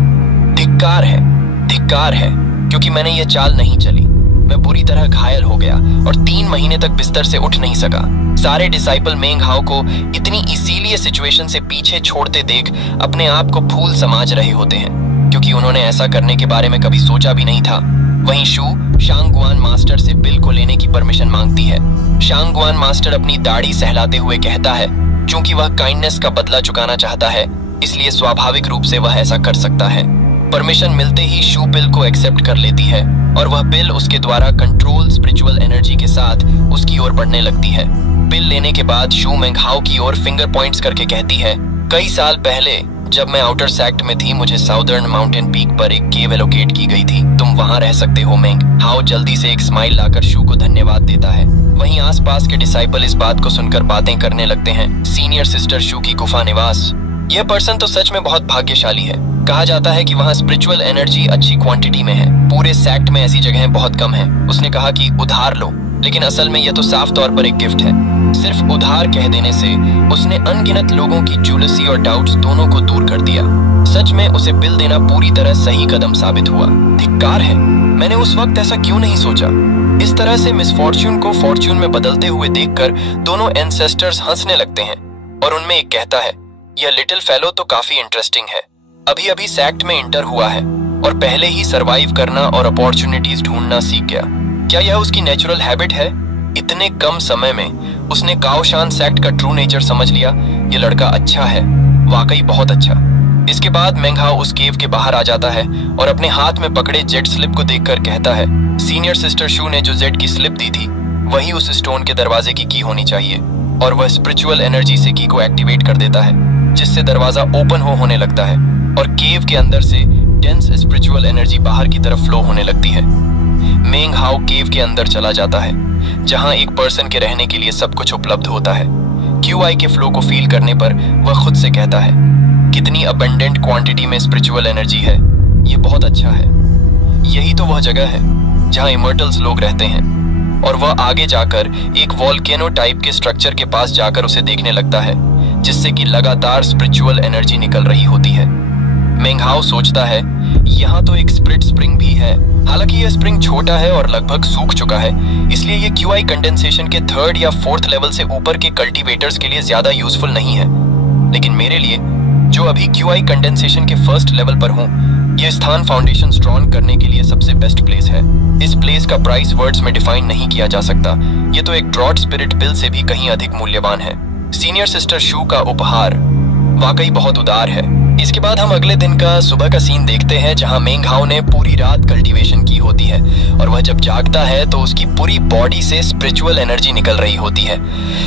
धिक्कार है, क्योंकि मैंने ये चाल नहीं चली। मैं बुरी तरह घायल हो गया और 3 महीने तक बिस्तर से उठ नहीं सका। सारे डिसाइपल मेंगहाओ को इतनी इसीलिए सिचुएशन से पीछे छोड़ते देख अपने आप को फूल समझ रहे होते हैं, क्योंकि उन्होंने ऐसा करने के बारे में कभी सोचा भी नहीं था। वहीं शू शांगगुआन मास्टर से पिल को लेने की परमिशन मांगती है। शांगगुआन मास्टर अपनी दाढ़ी सहलाते हुए कहता है, क्योंकि वह काइंडनेस का बदला चुकाना चाहता है, इसलिए स्वाभाविक रूप से वह ऐसा कर सकता है। परमिशन मिलते ही शू पिल को एक्सेप्ट कर लेती है और वह पिल उसके द्वारा कंट्रोल स्पिरिचुअल एनर्जी के साथ उसकी ओर बढ़ने लगती है। पिल लेने के बाद शू मेंगहाओ की ओर फिंगर पॉइंट्स करके कहती है, कई साल पहले जब मैं आउटर सेक्ट में थी, मुझे साउदर्न माउंटेन पीक पर एक केव एलोकेट की गई थी। तुम वहां रह सकते हो। मेंगहाओ जल्दी से एक स्माइल लाकर शू को धन्यवाद देता है। वहीं आसपास के डिसाइपल इस बात को सुनकर बातें करने लगते हैं। सीनियर सिस्टर शू की गुफा निवास, यह पर्सन तो सच में बहुत भाग्यशाली है। कहा जाता है कि वहाँ स्पिरिचुअल एनर्जी अच्छी क्वांटिटी में है। पूरे सेक्ट में ऐसी जगहें बहुत कम हैं। उसने कहा कि उधार लो, लेकिन असल में यह तो साफ तौर पर एक गिफ्ट है। सिर्फ उधार कह देने से उसने अनगिनत लोगों की ज्यूलसी और डाउट्स दोनों को दूर कर दिया। सच में उसे बिल देना पूरी तरह सही कदम साबित हुआ। धिक्कार है, मैंने उस वक्त ऐसा क्यों नहीं सोचा। इस तरह से मिसफॉर्च्यून को फॉर्च्यून में बदलते हुए देखकर दोनों एंसेस्टर्स हंसने लगते हैं और उनमें एक कहता है, यह लिटिल फेलो तो काफी इंटरेस्टिंग है। अभी अभी सेक्ट में इंटर हुआ है और पहले ही सरवाइव करना और अपॉर्चुनिटीज ढूंढना सीख गया। क्या यह उसकी नेचुरल हैबिट है? इतने कम समय में उसने काओशान सेक्ट का ट्रू नेचर समझ लिया। ये लड़का अच्छा है, वाकई बहुत अच्छा। इसके बाद मेंगहाओ उस केव के बाहर आ जाता है और अपने हाथ में पकड़े जेड स्लिप को देखकर कहता है, सीनियर सिस्टर शू ने जो जेड की स्लिप दी थी वही उस स्टोन के दरवाजे की होनी चाहिए। और वह स्पिरिचुअल एनर्जी से की को एक्टिवेट कर देता है, जिससे दरवाजा ओपन होने लगता है और केव के अंदर से डेंस स्पिरिचुअल एनर्जी बाहर की तरफ फ्लो होने लगती है। मेंगहाओ केव के अंदर चला जाता है, जहां एक पर्सन के रहने के लिए सब कुछ उपलब्ध होता है। क्यूआई के फ्लो को फील करने पर वह खुद से कहता है, कितनी अबंडेंट क्वांटिटी में स्पिरिचुअल एनर्जी है, ये बहुत अच्छा है। यही तो वह जगह है जहां इमर्टल्स लोग रहते हैं। और वह आगे जाकर एक वॉल्केनो टाइप के स्ट्रक्चर के पास जाकर उसे देखने लगता है, जिससे कि लगातार स्पिरिचुअल एनर्जी निकल रही होती है। मेंगहाओ सोचता है, यहाँ तो एक स्प्रिट स्प्रिंग भी है। हालांकि यह स्प्रिंग छोटा है और लगभग सूख चुका है, इसलिए ये क्यूआई कंडेंसेशन के 3rd या 4th लेवल से ऊपर के कल्टीवेटर्स के लिए ज्यादा यूजफुल नहीं है। लेकिन मेरे लिए, जो अभी क्यूआई कंडेंसेशन के 1st लेवल पर हूँ, यह स्थान फाउंडेशन स्ट्रॉन्ग करने के लिए सबसे बेस्ट प्लेस है। इस प्लेस का प्राइस वर्ड्स में डिफाइन नहीं किया जा सकता। ये तो एक ड्रॉट स्पिरिट पिल से भी कहीं अधिक मूल्यवान है। सीनियर सिस्टर शू का उपहार वाकई बहुत उदार है। इसके बाद हम अगले दिन का सुबह का सीन देखते हैं, जहां मेंगहाओ ने पूरी रात कल्टीवेशन की होती है और वह जब जागता है तो उसकी पूरी बॉडी से स्पिरिचुअल एनर्जी निकल रही होती है।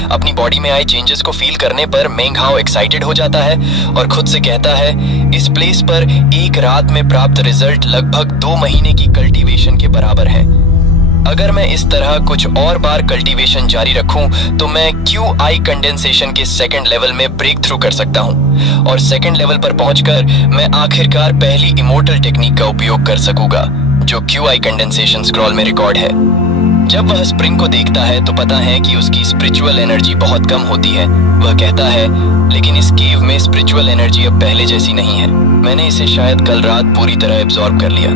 अपनी बॉडी में आए चेंजेस को फील करने पर मेंगहाओ एक्साइटेड हो जाता है और खुद से कहता है, इस प्लेस पर एक रात में प्राप्त रिजल्ट लगभग 2 महीने की कल्टीवेशन के बराबर है। अगर मैं इस तरह कुछ और बार कल्टीवेशन जारी रखूं तो मैं क्यूआई कंडेंसेशन के 2nd लेवल में ब्रेक थ्रू कर सकता हूं और 2nd लेवल पर पहुंचकर मैं आखिरकार पहली इमोर्टल टेक्निक का उपयोग कर सकूंगा, जो क्यूआई कंडेंसेशन स्क्रॉल में रिकॉर्ड है। जब वह स्प्रिंग को देखता है तो पता है कि उसकी स्पिरिचुअल एनर्जी बहुत कम होती है। वह कहता है, लेकिन इस केव में स्पिरिचुअल एनर्जी अब पहले जैसी नहीं है। मैंने इसे शायद कल रात पूरी तरह एब्जॉर्ब कर लिया।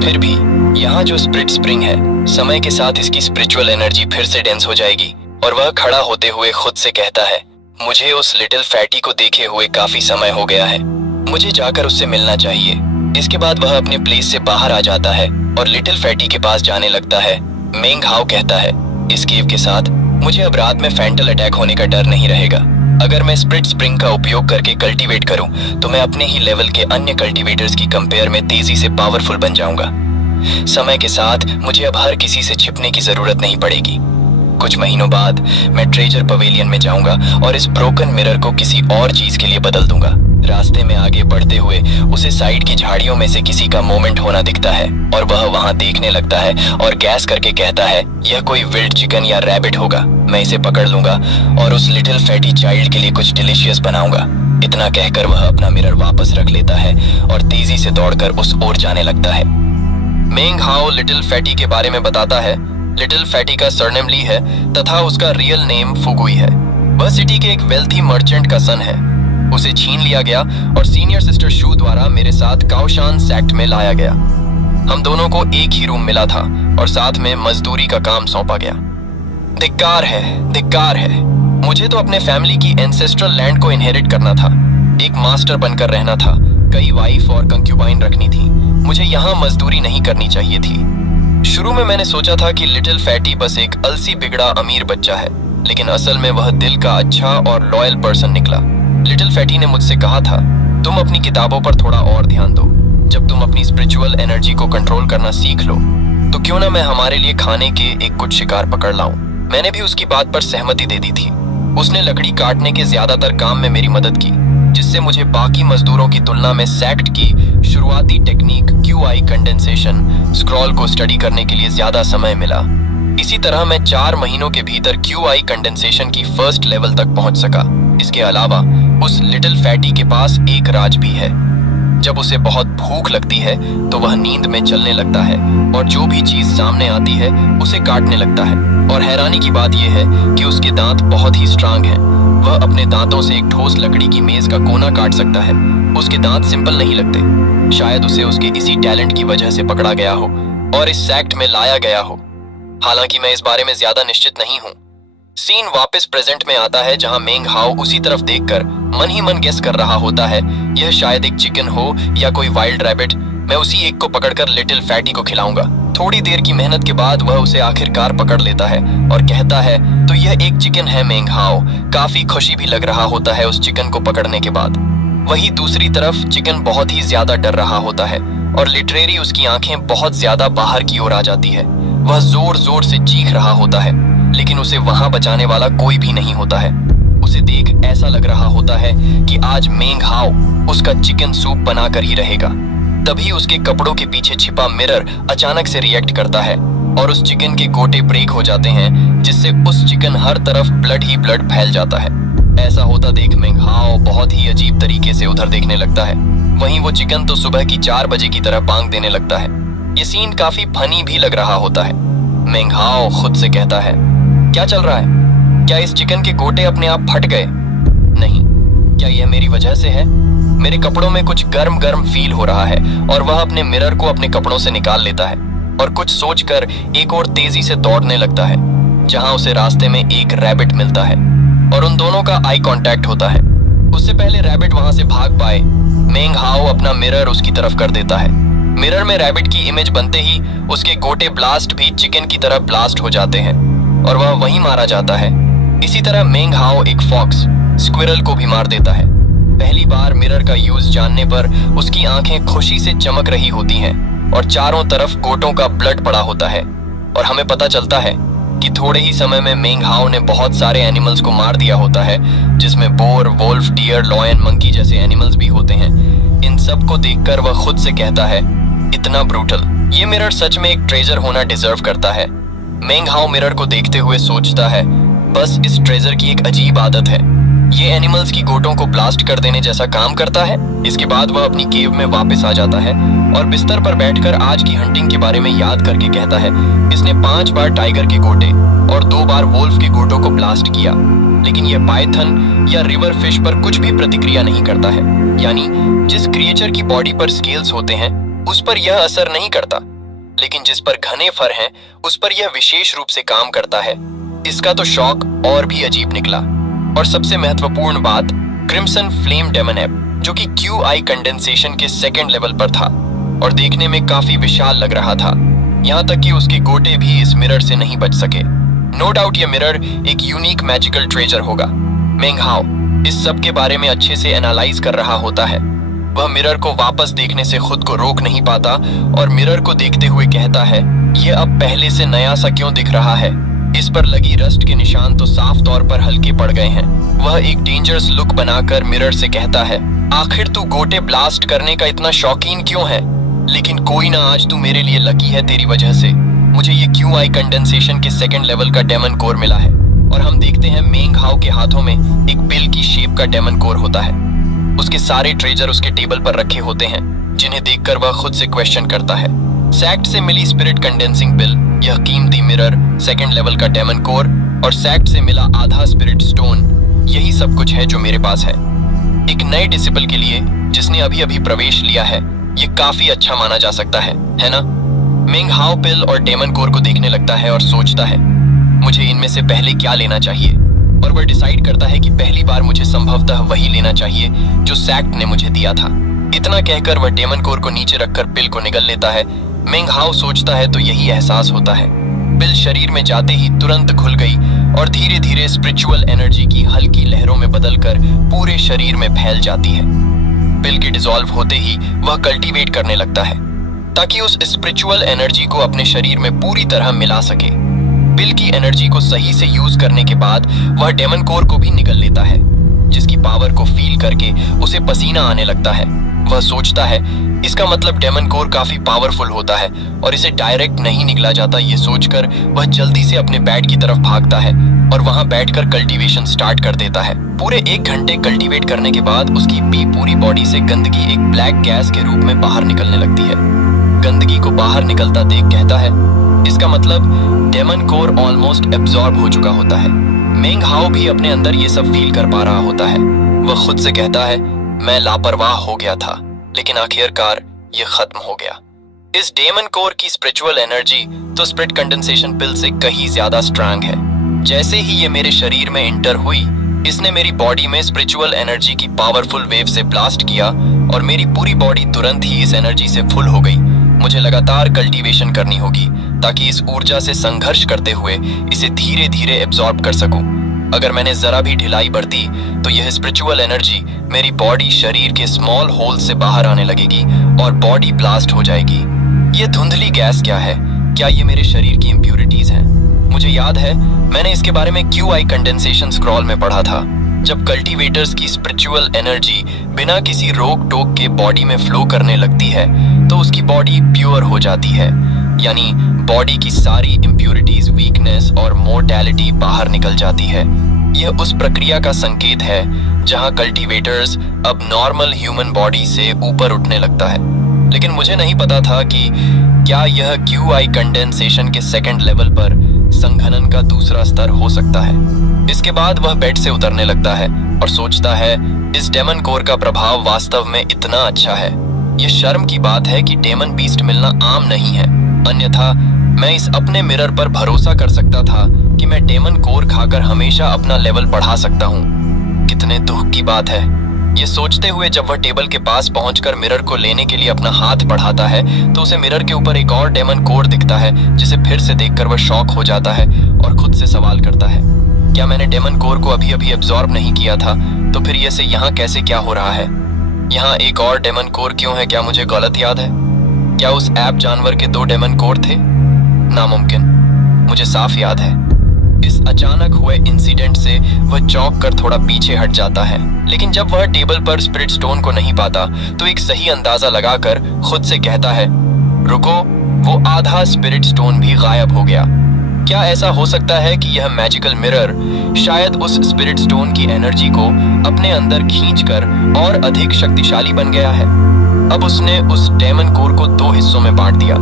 फिर भी यहाँ जो स्पिरिट स्प्रिंग है, समय के साथ इसकी स्पिरिचुअल एनर्जी फिर से डेंस हो जाएगी। और वह खड़ा होते हुए खुद से कहता है, मुझे उस लिटिल फैटी को देखे हुए काफी समय हो गया है, मुझे जाकर उससे मिलना चाहिए। इसके बाद वह अपने प्लेस से बाहर आ जाता है और लिटिल फैटी के पास जाने लगता है। मेंगहाओ कहता है, इस केव के साथ मुझे अब रात में फैंटल अटैक होने का डर नहीं रहेगा। अगर मैं स्प्लिट स्प्रिंग का उपयोग करके कल्टीवेट करूं तो मैं अपने ही लेवल के अन्य कल्टीवेटर्स की कंपेयर में तेजी से पावरफुल बन जाऊंगा। समय के साथ मुझे अब हर किसी से छिपने की जरूरत नहीं पड़ेगी। कुछ महीनों बाद मैं ट्रेजर पवेलियन में जाऊंगा और इस ब्रोकन मिरर को किसी और चीज के लिए बदल दूंगा। रास्ते में आगे बढ़ते हुए उसे साइड की झाड़ियों में से किसी का मूवमेंट होना दिखता है और वह वहां देखने लगता है और गैस करके कहता है यह कोई विल्ड चिकन या रैबिट होगा। मैं इसे पकड़ लूंगा और उस लिटिल फैटी चाइल्ड के लिए कुछ डिलीशियस बनाऊंगा। इतना कहकर वह अपना मिरर वापस रख लेता है और तेजी से दौड़कर उस ओर जाने लगता है। मेंग हाओ लिटिल फैटी के बारे में बताता है। लिटिल फैटी का सरनेम ली है तथा उसका रियल नेम फुगुई है। वह सिटी के एक वेल्थी मर्चेंट का सन है। उसे छीन लिया गया और सीनियर सिस्टर शू द्वारा मेरे साथ काओशान सेक्ट में लाया गया। हम दोनों को एक ही रूम मिला था और साथ में मजदूरी का काम सौंपा गया। धिक्कार है, धिक्कार है। मुझे तो अपने फैमिली की एंसेस्ट्रल लैंड को इनहेरिट करना था, एक मास्टर बनकर रहना था, कई वाइफ और कंक्यूबाइन रखनी थी। मुझे यहाँ मजदूरी नहीं करनी चाहिए थी। शुरू में मैंने सोचा था कि लिटिल फैटी बस एक अलसी बिगड़ा अमीर बच्चा है, लेकिन असल में वह दिल का अच्छा और लॉयल पर्सन निकला। लिटिल फैटी ने मुझसे कहा था, तुम अपनी किताबों पर थोड़ा और ध्यान दो। जब तुम अपनी स्पिरिचुअल एनर्जी को कंट्रोल करना सीख लो तो क्यों ना मैं हमारे लिए खाने के एक कुछ शिकार पकड़ लाऊं। मैंने भी उसकी बात पर सहमति दे दी थी। उसने लकड़ी काटने के ज्यादातर काम में मेरी मदद की, जिससे मुझे बाकी मजदूरों की तुलना में सेक्ट की शुरुआती टेक्निक QI कंडेंसेशन स्क्रॉल को स्टडी करने के लिए ज्यादा समय मिला। इसी तरह मैं 4 महीनों के भीतर QI कंडेंसेशन की फर्स्ट लेवल तक पहुंच सका। इसके अलावा उस लिटिल फैटी के पास एक राज भी है। जब उसे बहुत भूख लगती है तो वह नींद में चलने लगता है और जो भी चीज सामने आती है उसे काटने लगता है। और हैरानी की बात यह है कि उसके दांत बहुत ही स्ट्रांग हैं। वह अपने दांतों से एक ठोस लकड़ी की मेज का कोना काट सकता है। उसके दांत सिंपल नहीं लगते। शायद उसे उसके इसी टैलेंट की वजह से पकड़ा गया हो और इस सेक्ट में लाया गया हो। हालांकि मैं इस बारे में ज्यादा निश्चित नहीं हूँ। सीन वापस प्रेजेंट में आता है जहां मेंग हाओ उसी तरफ देखकर मन ही मन गेस कर रहा होता है यह शायद एक चिकन हो या कोई वाइल्ड रैबिट। मैं उसी एक को पकड़कर लिटिल फैटी को खिलाऊंगा। थोड़ी देर की मेहनत के बाद वह उसे आखिरकार पकड़ लेता है और कहता है, तो यह एक चिकन है मेंग हाओ। काफी खुशी भी लग रहा होता है उस चिकन को पकड़ने के बाद। वहीं दूसरी तरफ चिकन बहुत ही ज्यादा डर रहा होता है और लिटरेरी उसकी आंखें बहुत ज्यादा बाहर की ओर आ जाती है। वह जोर जोर से चीख रहा होता है, लेकिन उसे वहां बचाने वाला कोई भी नहीं होता है। उसे देख ऐसा लग रहा होता है कि आज मेंग हाओ उसका चिकन सूप बनाकर ही रहेगा। तभी उसके कपड़ों के पीछे छिपा मिरर अचानक से रिएक्ट करता है और उस चिकन के गोटे ब्रेक हो जाते हैं, जिससे उस चिकन हर तरफ ब्लड ही ब्लड फैल जाता है। ऐसा होता देख मेंग हाओ बहुत ही अजीब तरीके से उधर देखने लगता है। वहीं वो चिकन तो सुबह की 4 बजे की तरह बांग देने लगता है। ये सीन काफी फनी भी लग रहा होता है। मेंग हाओ खुद से कहता है, क्या चल रहा है? क्या इस चिकन के गोटे अपने आप फट गए? नहीं, क्या यह मेरी वजह से है? मेरे कपड़ों में कुछ गर्म गर्म फील हो रहा है और वह अपने मिरर को अपने कपड़ों से निकाल लेता है और कुछ सोचकर एक और तेजी से दौड़ने लगता है, जहां उसे रास्ते में एक रैबिट मिलता है और उन दोनों का आई कांटेक्ट होता है। उससे पहले रैबिट वहां से भाग पाए, मेंग हाओ अपना मिरर उसकी तरफ कर देता है। मिरर में रैबिट की इमेज बनते ही उसके गोटे ब्लास्ट भी चिकन की तरह ब्लास्ट हो जाते हैं और वह वहीं मारा जाता है। इसी तरह मेंग हाओ एक फॉक्स स्क्विरल को भी मार देता है। पहली बार मिरर का यूज जानने पर उसकी आंखें खुशी से चमक रही होती हैं और चारों तरफ गोटों का ब्लड पड़ा होता है और हमें पता चलता है कि थोड़े ही समय में मेंग हाओ ने बहुत सारे एनिमल्स को मार दिया होता है, जिसमें boar, wolf, deer, lion, monkey जैसे एनिमल्स भी होते हैं। इन सब को देखकर वह खुद से कहता है, इतना ब्रूटल। ये मिरर सच में एक ट्रेजर होना डिजर्व करता है। मेंग हाओ मिरर को देखते हुए सोचता है, बस इस ट्रेजर की एक अजीब आदत है, ये एनिमल्स की गोटों को ब्लास्ट कर देने जैसा काम करता है। इसके बाद वह अपनी केव में वापस आ जाता है और बिस्तर पर बैठकर आज की हंटिंग के बारे में याद करके कहता है, इसने 5 बार टाइगर के गोटे और 2 बार वोल्फ के गोटों को ब्लास्ट किया, लेकिन यह पाइथन या रिवर फिश पर कुछ भी प्रतिक्रिया नहीं करता है। यानी जिस क्रिएचर की बॉडी पर स्केल्स होते हैं उस पर यह असर नहीं करता, लेकिन जिस पर घने फर हैं उस पर यह विशेष रूप से काम करता है। इसका तो शौक और भी अजीब निकला। और सबसे महत्वपूर्ण बात, क्रिम्सन फ्लेम डेमन ऐप, जो कि QI कंडेंसेशन के 2nd लेवल पर था और देखने में काफी विशाल लग रहा था, यहाँ तक कि उसके गोटे भी इस मिरर से नहीं बच सके। नो डाउट ये मिरर एक यूनिक मैजिकल ट्रेजर होगा। मेंग हाओ, इस सब के बारे में अच्छे से एनालाइज कर रहा होता है। वह मिरर को वापस देखने से खुद को रोक नहीं पाता और मिरर को देखते हुए कहता है, ये अब पहले से नया सा क्यों दिख रहा है? इस पर लगी रस्ट के निशान तो साफ तौर पर हल्के पड़ गए हैं। वह एक डेंजरस लुक बनाकर मिरर से कहता है, आखिर तू गोटे ब्लास्ट करने का इतना शौकीन क्यों है? लेकिन कोई ना, आज तू मेरे लिए लकी है तेरी वजह से। मुझे ये QI कंडेंसेशन के सेकंड लेवल का डेमन कोर मिला है और हम देखते हैं मेंग हाउ के हाथों में एक बिल की शेप का डेमन कोर होता है। उसके सारे ट्रेजर उसके टेबल पर रखे होते हैं, जिन्हें देखकर वह खुद से क्वेश्चन करता है। सैक्ट से मिली स्पिरिट कंडेंसिंग बिल, यह कीमती मिरर, सेकंड लेवल का डेमन कोर और सैक्ट से मिला आधा स्पिरिट स्टोन, यही सब कुछ है जो मेरे पास है। एक नए डिसिपल के लिए जिसने अभी अभी प्रवेश लिया है, ये काफी अच्छा माना जा सकता है ना? मेंग हाउ पिल और डेमन कोर को देखने लगता है और सोचता है, मुझे इनमें से पहले क्या लेना चाहिए, और वह डिसाइड करता है कि पहली बार मुझे संभवतः वही लेना चाहिए जो सैक्ट ने मुझे दिया था। इतना कहकर वह डेमन कोर को नीचे रखकर पिल को निगल लेता है। मेंग हाउ सोचता है तो यही एहसास होता है। पिल शरीर में जाते ही तुरंत घुल गई और धीरे धीरे स्पिरिचुअल एनर्जी की हल्की लहरों में बदलकर पूरे शरीर में फैल जाती है। पिल के डिसॉल्व होते ही वह कल्टीवेट करने लगता है ताकि उस स्पिरिचुअल एनर्जी को अपने शरीर में पूरी तरह मिला सके। पिल की एनर्जी को सही से यूज करने के बाद वह डेमन कोर को भी निगल लेता है, जिसकी पावर को फील करके उसे पसीना आने लगता है। वह सोचता है इसका मतलब डेमन कोर काफी पावरफुल होता है और इसे डायरेक्ट नहीं निगला जाता। ये सोचकर वह जल्दी से अपने बेड की तरफ भागता है और वहां बैठकर कल्टीवेशन स्टार्ट कर देता है। पूरे 1 घंटे कल्टीवेट करने के बाद उसकी पूरी बॉडी से गंदगी एक ब्लैक गैस के रूप में बाहर निकलने लगती है। गंदगी को बाहर निकलता देख कहता है, इसका मतलब डेमन कोर ऑलमोस्ट एब्जॉर्ब हो चुका होता है। मेंग हाउ भी अपने अंदर ये सब फील कर पा रहा होता है। वह खुद से कहता है, मैं लापरवाह हो गया था, लेकिन आखिरकार ये खत्म हो गया। इस डेमन कोर की स्पिरिचुअल एनर्जी तो स्पिरिट कंडेंसेशन पिल से कहीं ज्यादा स्ट्रांग है। जैसे ही ये मेरे शरीर में इंटर हुई, इसने मेरी बॉडी में स्पिरिचुअल एनर्जी की पावरफुल वेव से ब्लास्ट किया और मेरी पूरी बॉडी तुरंत ही इस एनर्जी से फुल हो गई। मुझे लगातार कल्टीवेशन करनी होगी ताकि इस ऊर्जा से संघर्ष करते हुए इसे धीरे धीरे एब्जॉर्ब कर सकूं। अगर मैंने जरा भी ढिलाई बरती तो यह स्पिरिचुअल एनर्जी मेरी बॉडी शरीर के स्मॉल होल से बाहर आने लगेगी और बॉडी ब्लास्ट हो जाएगी। ये धुंधली गैस क्या है? क्या ये मेरे शरीर की इम्प्यूरिटीज हैं? मुझे याद है मैंने इसके बारे में QI कंडेंसेशन स्क्रॉल में पढ़ा था। जब कल्टीवेटर्स की स्पिरिचुअल एनर्जी बिना किसी रोक टोक के बॉडी में फ्लो करने लगती है तो उसकी बॉडी प्योर हो जाती है, यानी बॉडी की सारी इम्प्यूरिटीज, वीकनेस और मोर्टेलिटी बाहर निकल जाती है। यह उस प्रक्रिया का संकेत है जहां कल्टीवेटर्स अब नॉर्मल ह्यूमन बॉडी से ऊपर उठने लगता है। लेकिन मुझे नहीं पता था कि क्या यह QI कंडेंसेशन के सेकंड लेवल पर संघनन का दूसरा स्तर हो सकता है। इसके बाद वह बेड से उतरने लगता है और सोचता है, इस डेमन कोर का प्रभाव वास्तव में इतना अच्छा है। यह शर्म की बात है कि डेमन बीस्ट मिलना आम नहीं है, अन्यथा मैं इस अपने मिरर पर भरोसा कर सकता था कि मैं डेमन कोर खाकर हमेशा अपना लेवल बढ़ा सकता हूँ। कितने दुख की बात है। ये सोचते हुए जब वह टेबल के पास पहुंचकर मिरर को लेने के लिए अपना हाथ बढ़ाता है तो उसे मिरर के ऊपर एक और डेमन कोर दिखता है, जिसे फिर से देखकर वह शॉक हो जाता है और खुद से सवाल करता है, क्या मैंने डेमन कोर को अभी अभी एब्जॉर्ब नहीं किया था? तो फिर ये से यहाँ कैसे क्या हो रहा है? यहाँ एक और डेमन कोर क्यों है? क्या मुझे गलत याद है? क्या उस ऐप जानवर के 2 डेमन कोर थे? नामुमकिन, मुझे साफ याद है। इस अचानक हुए इंसिडेंट से वह चौंक कर थोड़ा पीछे हट जाता है, लेकिन जब वह टेबल पर स्पिरिट स्टोन को नहीं पाता तो एक सही अंदाजा लगाकर खुद से कहता है, रुको, वो आधा स्पिरिट स्टोन भी गायब हो गया। क्या ऐसा हो सकता है कि यह मैजिकल मिरर शायद उस स्पिरिट स्टोन की एनर्जी को अपने अंदर खींचकर और अधिक शक्तिशाली बन गया है? अब उसने उस डेमन कोर को 2 हिस्सों में बांट दिया,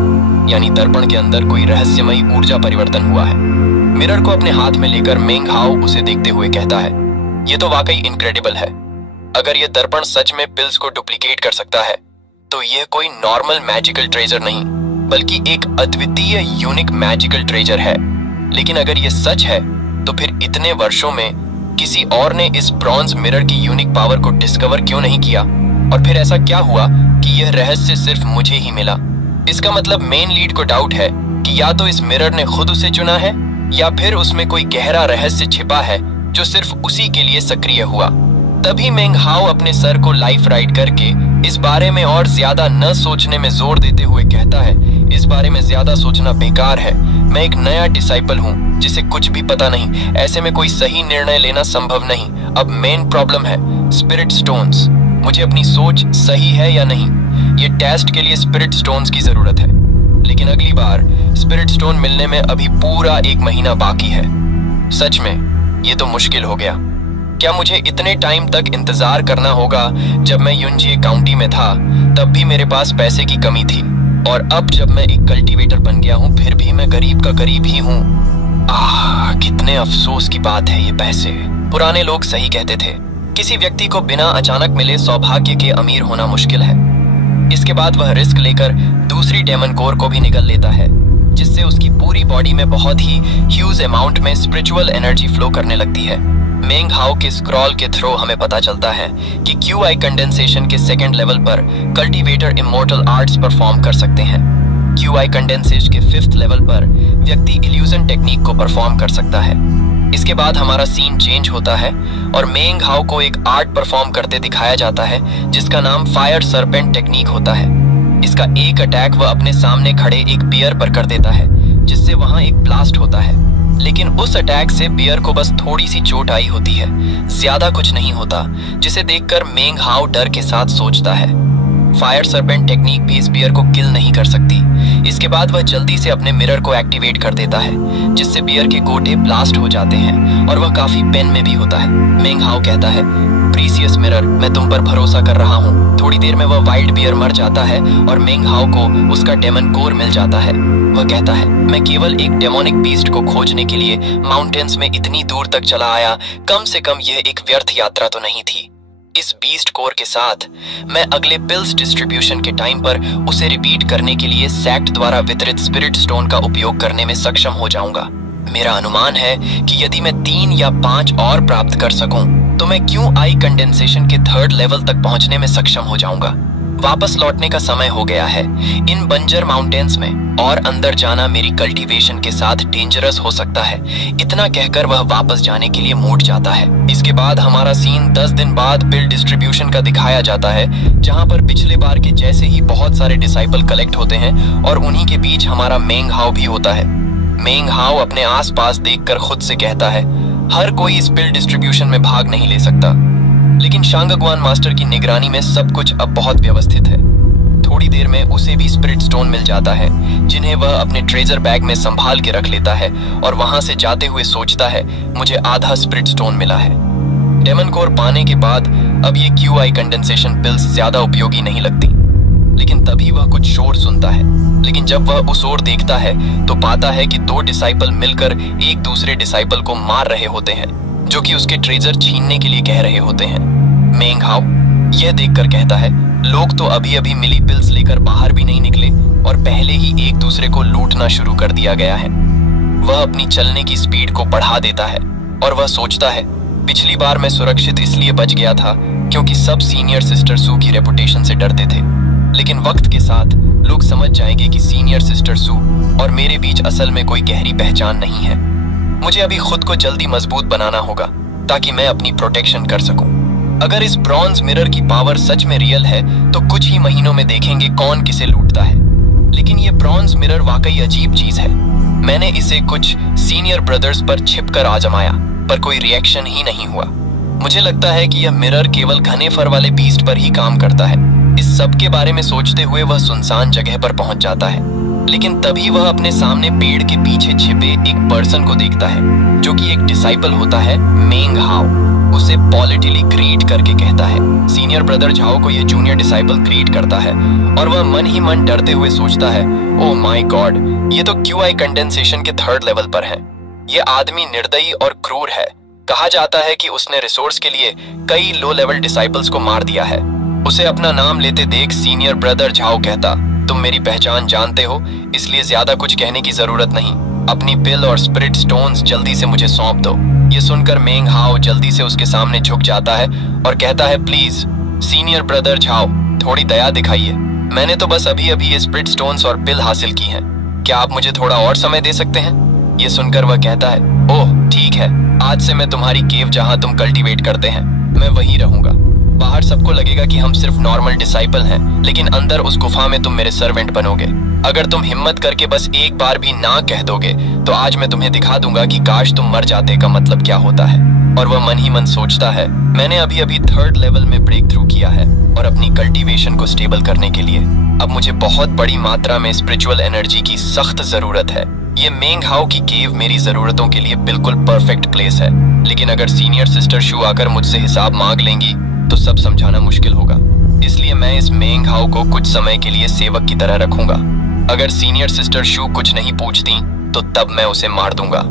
यानी दर्पण के अंदर कोई रहस्यमयी ऊर्जा परिवर्तन हुआ है। मिरर को अपने हाथ में लेकर मेंग हाउ उसे देखते हुए कहता है, ये तो वाकई इनक्रेडिबल है। अगर ये दर्पण सच में पिल्स को डुप्लीकेट कर सकता है तो यह कोई नॉर्मल मैजिकल ट्रेजर नहीं, बल्कि एक अद्वितीय यूनिक मैजिकल ट्रेजर है। लेकिन अगर ये सच है तो फिर इतने वर्षों में किसी और ने इस ब्रॉन्ज मिरर की यूनिक पावर को डिस्कवर क्यों नहीं किया? और फिर ऐसा क्या हुआ कि यह रहस्य सिर्फ मुझे ही मिला? इसका मतलब मेन लीड को डाउट है कि या तो इस मिरर ने खुद उसे चुना है या फिर उसमें कोई गहरा रहस्य छिपा है जो सिर्फ उसी के लिए सक्रिय हुआ। तभी मेंग हाओ अपने सर को लाइफ राइट करके इस बारे में और ज्यादा न सोचने में जोर देते हुए कहता है, इस बारे में ज्यादा सोचना बेकार है। मैं एक नया डिसाइपल हूँ जिसे कुछ भी पता नहीं, ऐसे में कोई सही निर्णय लेना संभव नहीं। अब मेन प्रॉब्लम है स्पिरिट स्टोन्स। मुझे अपनी सोच सही है या नहीं, ये टेस्ट के लिए स्पिरिट स्टोन्स की जरूरत है। लेकिन अगली बार स्पिरिट स्टोन मिलने में अभी पूरा 1 महीना बाकी है। सच में ये तो मुश्किल हो गया। क्या मुझे इतने टाइम तक इंतजार करना होगा? जब मैं युनजिए काउंटी में था तब भी मेरे पास पैसे की कमी थी, और अब जब मैं एक कल्टीवेटर बन गया हूँ फिर भी मैं गरीब का गरीब ही हूँ। कितने अफसोस की बात है ये पैसे। पुराने लोग सही कहते थे, किसी व्यक्ति को बिना अचानक मिले सौभाग्य के अमीर होना मुश्किल है। इसके बाद वह रिस्क लेकर दूसरी डेमन कोर को भी निगल लेता है, जिससे उसकी पूरी बॉडी में बहुत ही ह्यूज अमाउंट में स्पिरिचुअल एनर्जी फ्लो करने लगती है। मेंग हाओ के स्क्रॉल के थ्रू हमें पता चलता है कि क्यूआई कंडेंसेशन के 2nd लेवल पर कल्टीवेटर इमोर्टल आर्ट्स परफॉर्म कर सकते हैं। क्यूआई कंडेंसेशन के 5th लेवल पर व्यक्ति इल्यूजन टेक्निक को परफॉर्म कर सकता है। इसके बाद हमारा सीन चेंज होता है और मेंग हाओ को एक आर्ट परफॉर्म करते दिखाया जाता है जिसका नाम फायर सरपेंट टेक्निक होता है। इसका एक अटैक वह अपने सामने खड़े एक बियर पर कर देता है, जिससे वहां एक ब्लास्ट होता है। लेकिन उस अटैक से बियर को बस थोड़ी सी चोट आई होती है, ज्यादा कुछ नहीं होता, जिसे देखकर मेंग हाओ डर के साथ सोचता है फायर सरपेंट टेक्निक भी इस बियर को किल नहीं कर सकती। इसके बाद वह जल्दी से अपने मिरर को एक्टिवेट कर देता है, जिससे बियर के गोटे ब्लास्ट हो जाते हैं और वह काफी पेन में भी होता है। मेंग हाओ कहता है, प्रीसियस मिरर, मैं तुम पर भरोसा कर रहा हूँ। थोड़ी देर में वह वाइल्ड बियर मर जाता है और मेंग हाओ को उसका डेमन कोर मिल जाता है। वह कहता है, मैं केवल एक डेमोनिक बीस्ट को खोजने के लिए माउंटेन्स में इतनी दूर तक चला आया, कम से कम यह एक व्यर्थ यात्रा तो नहीं थी। इस बीस्ट कोर के साथ मैं अगले पिल्स डिस्ट्रीब्यूशन के टाइम पर उसे रिपीट करने के लिए सैक्ट द्वारा वितरित स्पिरिट स्टोन का उपयोग करने में सक्षम हो जाऊंगा। मेरा अनुमान है कि यदि मैं 3 या 5 और प्राप्त कर सकूं, तो मैं क्यूआई कंडेंसेशन के 3rd लेवल तक पहुंचने में सक्षम हो जाऊंगा। वापस लौटने का समय हो गया है इन बंजर माउंटेन्स में, और अंदर जाना मेरी कल्टीवेशन के साथ डेंजरस हो सकता है। इतना कहकर वह वापस जाने के लिए मुड़ जाता है। इसके बाद हमारा सीन 10 दिन बाद बिल डिस्ट्रीब्यूशन का दिखाया जाता है, जहां पर पिछले बार के जैसे ही बहुत सारे डिसाइपल कलेक्ट होते हैं और उन्हीं के बीच हमारा मेंग हाओ भी होता है। मेंग हाओ अपने आसपास देखकर खुद से कहता है, हर कोई इस बिल डिस्ट्रीब्यूशन में भाग नहीं ले सकता। लेकिन शांगगुआन मास्टर की निगरानी में सब कुछ अब बहुत व्यवस्थित है। थोड़ी देर में उसे भी स्पिरिट स्टोन मिल जाता है, जिन्हें वह अपने ट्रेजर बैग में संभाल के रख लेता है और वहां से जाते हुए सोचता है, मुझे आधा स्पिरिट स्टोन मिला है। डेमन कोर पाने के बाद अब ये क्यूआई कंडेंसेशन पिल्स ज्यादा उपयोगी नहीं लगती। लेकिन तभी वह कुछ शोर सुनता है, लेकिन जब वह उस ओर देखता है तो पाता है कि 2 डिसाइपल मिलकर एक दूसरे डिसाइपल को मार रहे होते हैं, जो कि उसके ट्रेजर छीनने के लिए कह रहे होते हैं। मेंग हाओ यह देखकर कहता है, लोग तो अभी अभी मिली पिल्स लेकर बाहर भी नहीं निकले और पहले ही एक दूसरे को लूटना शुरू कर दिया गया है। वह अपनी चलने की स्पीड को बढ़ा देता है और वह सोचता है, पिछली बार मैं सुरक्षित इसलिए बच गया था क्योंकि सब सीनियर सिस्टर सू की रेपुटेशन से डरते थे। लेकिन वक्त के साथ लोग समझ जाएंगे कि सीनियर सिस्टर सू और मेरे बीच असल में कोई गहरी पहचान नहीं है। मुझे अभी खुद को जल्दी मजबूत बनाना होगा ताकि मैं अपनी प्रोटेक्शन कर सकूं। अगर इस ब्रॉन्ज मिरर की पावर सच में रियल है तो कुछ ही महीनों में देखेंगे कौन किसे लूटता है। लेकिन ये ब्रॉन्ज मिरर वाकई अजीब चीज है। मैंने इसे कुछ सीनियर ब्रदर्स पर छिपकर आजमाया, पर कोई रिएक्शन ही नहीं हुआ। मुझे लगता है कि यह मिरर केवल घने फर वाले बीस्ट पर ही काम करता है। इस सब के बारे में सोचते हुए वह सुनसान जगह पर पहुंच जाता है, लेकिन तभी वह अपने सामने पेड़ के पीछे छिपे एक पर्सन को देखता है, जो कि एक डिसाइपल होता है। मेंग हाओ उसे पॉलिटिकली ग्रीट करके कहता है। सीनियर ब्रदर झाओ को यह जूनियर डिसाइपल ग्रीट करता है और वह मन ही मन डरते हुए सोचता है, ओह माय गॉड, ये तो क्यूआई कंडेंसेशन के 3rd लेवल पर है। ये आदमी निर्दयी और क्रूर है। कहा जाता है कि उसने रिसोर्स के लिए कई लो लेवल डिसाइपल्स को मार दिया है। उसे अपना नाम लेते देख सीनियर ब्रदर झाओ कहता, तुम मेरी पहचान जानते हो, इसलिए ज्यादा कुछ कहने की जरूरत नहीं। अपनी पिल और स्पिरिट स्टोन्स जल्दी से मुझे सौंप दो। ये सुनकर मेंग हाओ जल्दी से उसके सामने झुक जाता है और कहता है, प्लीज सीनियर ब्रदर झाओ, थोड़ी दया दिखाइए। मैंने तो बस अभी अभी ये स्पिरिट स्टोन्स और पिल हासिल की हैं। क्या आप मुझे थोड़ा और समय दे सकते हैं? ये सुनकर वह कहता है, ओह ठीक है, है, आज से मैं तुम्हारी केव जहाँ तुम कल्टीवेट करते हैं मैं वहीं रहूंगा। बाहर सबको लगेगा कि हम सिर्फ नॉर्मल डिसाइपल हैं, लेकिन अंदर उस गुफा में तुम मेरे सर्वेंट बनोगे। अगर तुम हिम्मत करके बस एक बार भी ना कह दोगे तो आज मैं तुम्हें दिखा दूंगा कि काश तुम मर जाते का मतलब क्या होता है। और वह मन ही मन सोचता है, मैंने अभी अभी 3rd लेवल में ब्रेक थ्रू किया है और अपनी कल्टीवेशन को स्टेबल करने के लिए अब मुझे बहुत बड़ी मात्रा में स्पिरिचुअल एनर्जी की सख्त जरूरत है। ये मेंग हाउ की केव मेरी जरूरतों के लिए बिल्कुल परफेक्ट प्लेस है, लेकिन अगर सीनियर सिस्टर शू आकर मुझसे हिसाब मांग लेंगी तो सब समझाना मुश्किल होगा। इसलिए मैं इस मेंग हाउ को कुछ समय के लिए सेवक की तरह रखूंगा। अगर सीनियर सिस्टर शू कुछ नहीं पूछती तो तब मैं उसे मार दूंगा।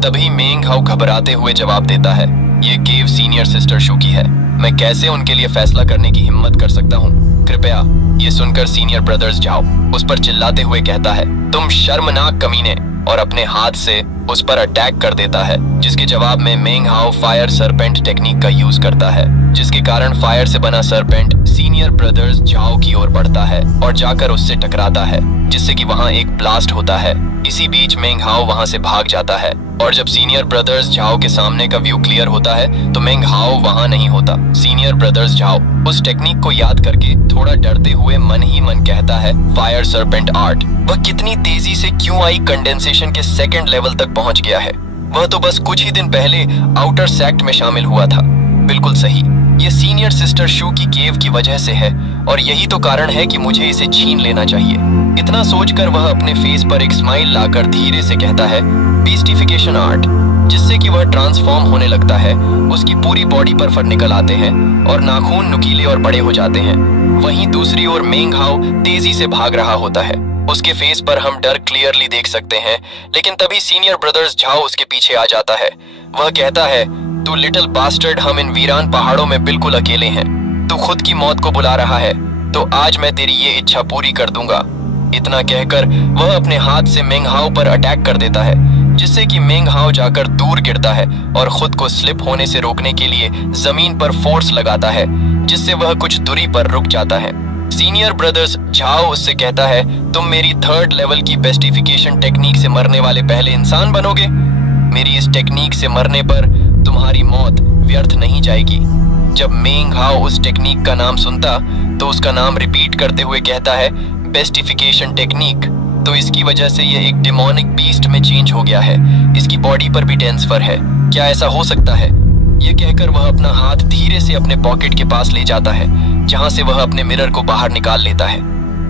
तभी मेंग हाउ घबराते हुए जवाब देता है, ये केव सीनियर सिस्टर शू की है, मैं कैसे उनके लिए फैसला करने की हिम्मत कर सकता हूँ। कृपया। ये सुनकर सीनियर ब्रदर्स जाओ उस पर चिल्लाते हुए कहता है, तुम शर्मनाक कमीने, और अपने हाथ से उस पर अटैक कर देता है, जिसके जवाब में मेंग हाउ फायर सरपेंट टेक्निक का यूज करता है, जिसके कारण फायर से बना सरपेंट सीनियर ब्रदर्स जाओ की ओर बढ़ता है और जाकर उससे टकराता है, जिससे कि वहां एक ब्लास्ट होता है। इसी बीच मेंग हाउ वहां से भाग जाता है और जब सीनियर ब्रदर्स जाओ के सामने का व्यू क्लियर होता है तो मेंग हाउ वहां नहीं होता। सीनियर ब्रदर्स जाओ उस टेक्निक को याद करके थोड़ा डरते हुए मन ही मन कहता है, फायर सरपेंट आर्ट। वह कितनी तेजी से क्यों आई कंडेंसेशन के 2nd लेवल तक पहुंच गया है। वह तो बस कुछ ही दिन पहले आउटर सेक्ट में शामिल हुआ था। बिल्कुल सही, ये सीनियर सिस्टर शू की केव की वजह से है और यही तो कारण है कि मुझे इसे छीन लेना चाहिए। इतना सोचकर वह अपने फेस पर एक स्माइल लाकर धीरे से कहता है, बीस्टिफिकेशन आर्ट, जिससे कि वह ट्रांसफॉर्म होने लगता है। उसकी पूरी बॉडी पर फर निकल आते हैं और नाखून नुकीले और बड़े हो जाते हैं। वहीं दूसरी ओर मेंग हाउ तेजी से भाग रहा होता है। उसके फेस पर हम डर क्लियरली देख सकते हैं, लेकिन तभी सीनियर ब्रदर्स झाओ उसके पीछे आ जाता है। वह कहता है, तू लिटिल बास्टर्ड, हम इन वीरान पहाड़ों में बिल्कुल अकेले हैं। तू खुद की मौत को बुला रहा है, तो आज मैं तेरी ये इच्छा पूरी कर दूंगा। इतना कहकर वह अपने हाथ से मेंग हाउ पर अटैक कर देता है, जिससे कि मेंग हाउ जाकर दूर गिरता है और खुद को स्लिप होने से रोकने के लिए जमीन पर फोर्स लगाता है, जिससे वह कुछ दूरी पर रुक जाता है। सीनियर ब्रदर्स झाओ उससे कहता है, तुम मेरी 3rd लेवल की बेस्टिफिकेशन टेक्निक से मरने वाले पहले इंसान बनोगे। मेरी इस टेक्निक से मरने पर तुम्हारी मौत व्यर्थ नहीं जाएगी। जब मेंग हाउ उस टेक्निक का नाम सुनता तो उसका नाम रिपीट करते हुए कहता है, बेस्टिफिकेशन टेक्निक। तो इसकी वजह से ये एक डिमोनिक बीस्ट में चेंज हो गया है। इसकी बॉडी पर भी ट्रांसफर है। क्या ऐसा हो सकता है? ये कहकर वह अपना हाथ धीरे से अपने पॉकेट के पास ले जाता है, जहां से वह अपने मिरर को बाहर निकाल लेता है।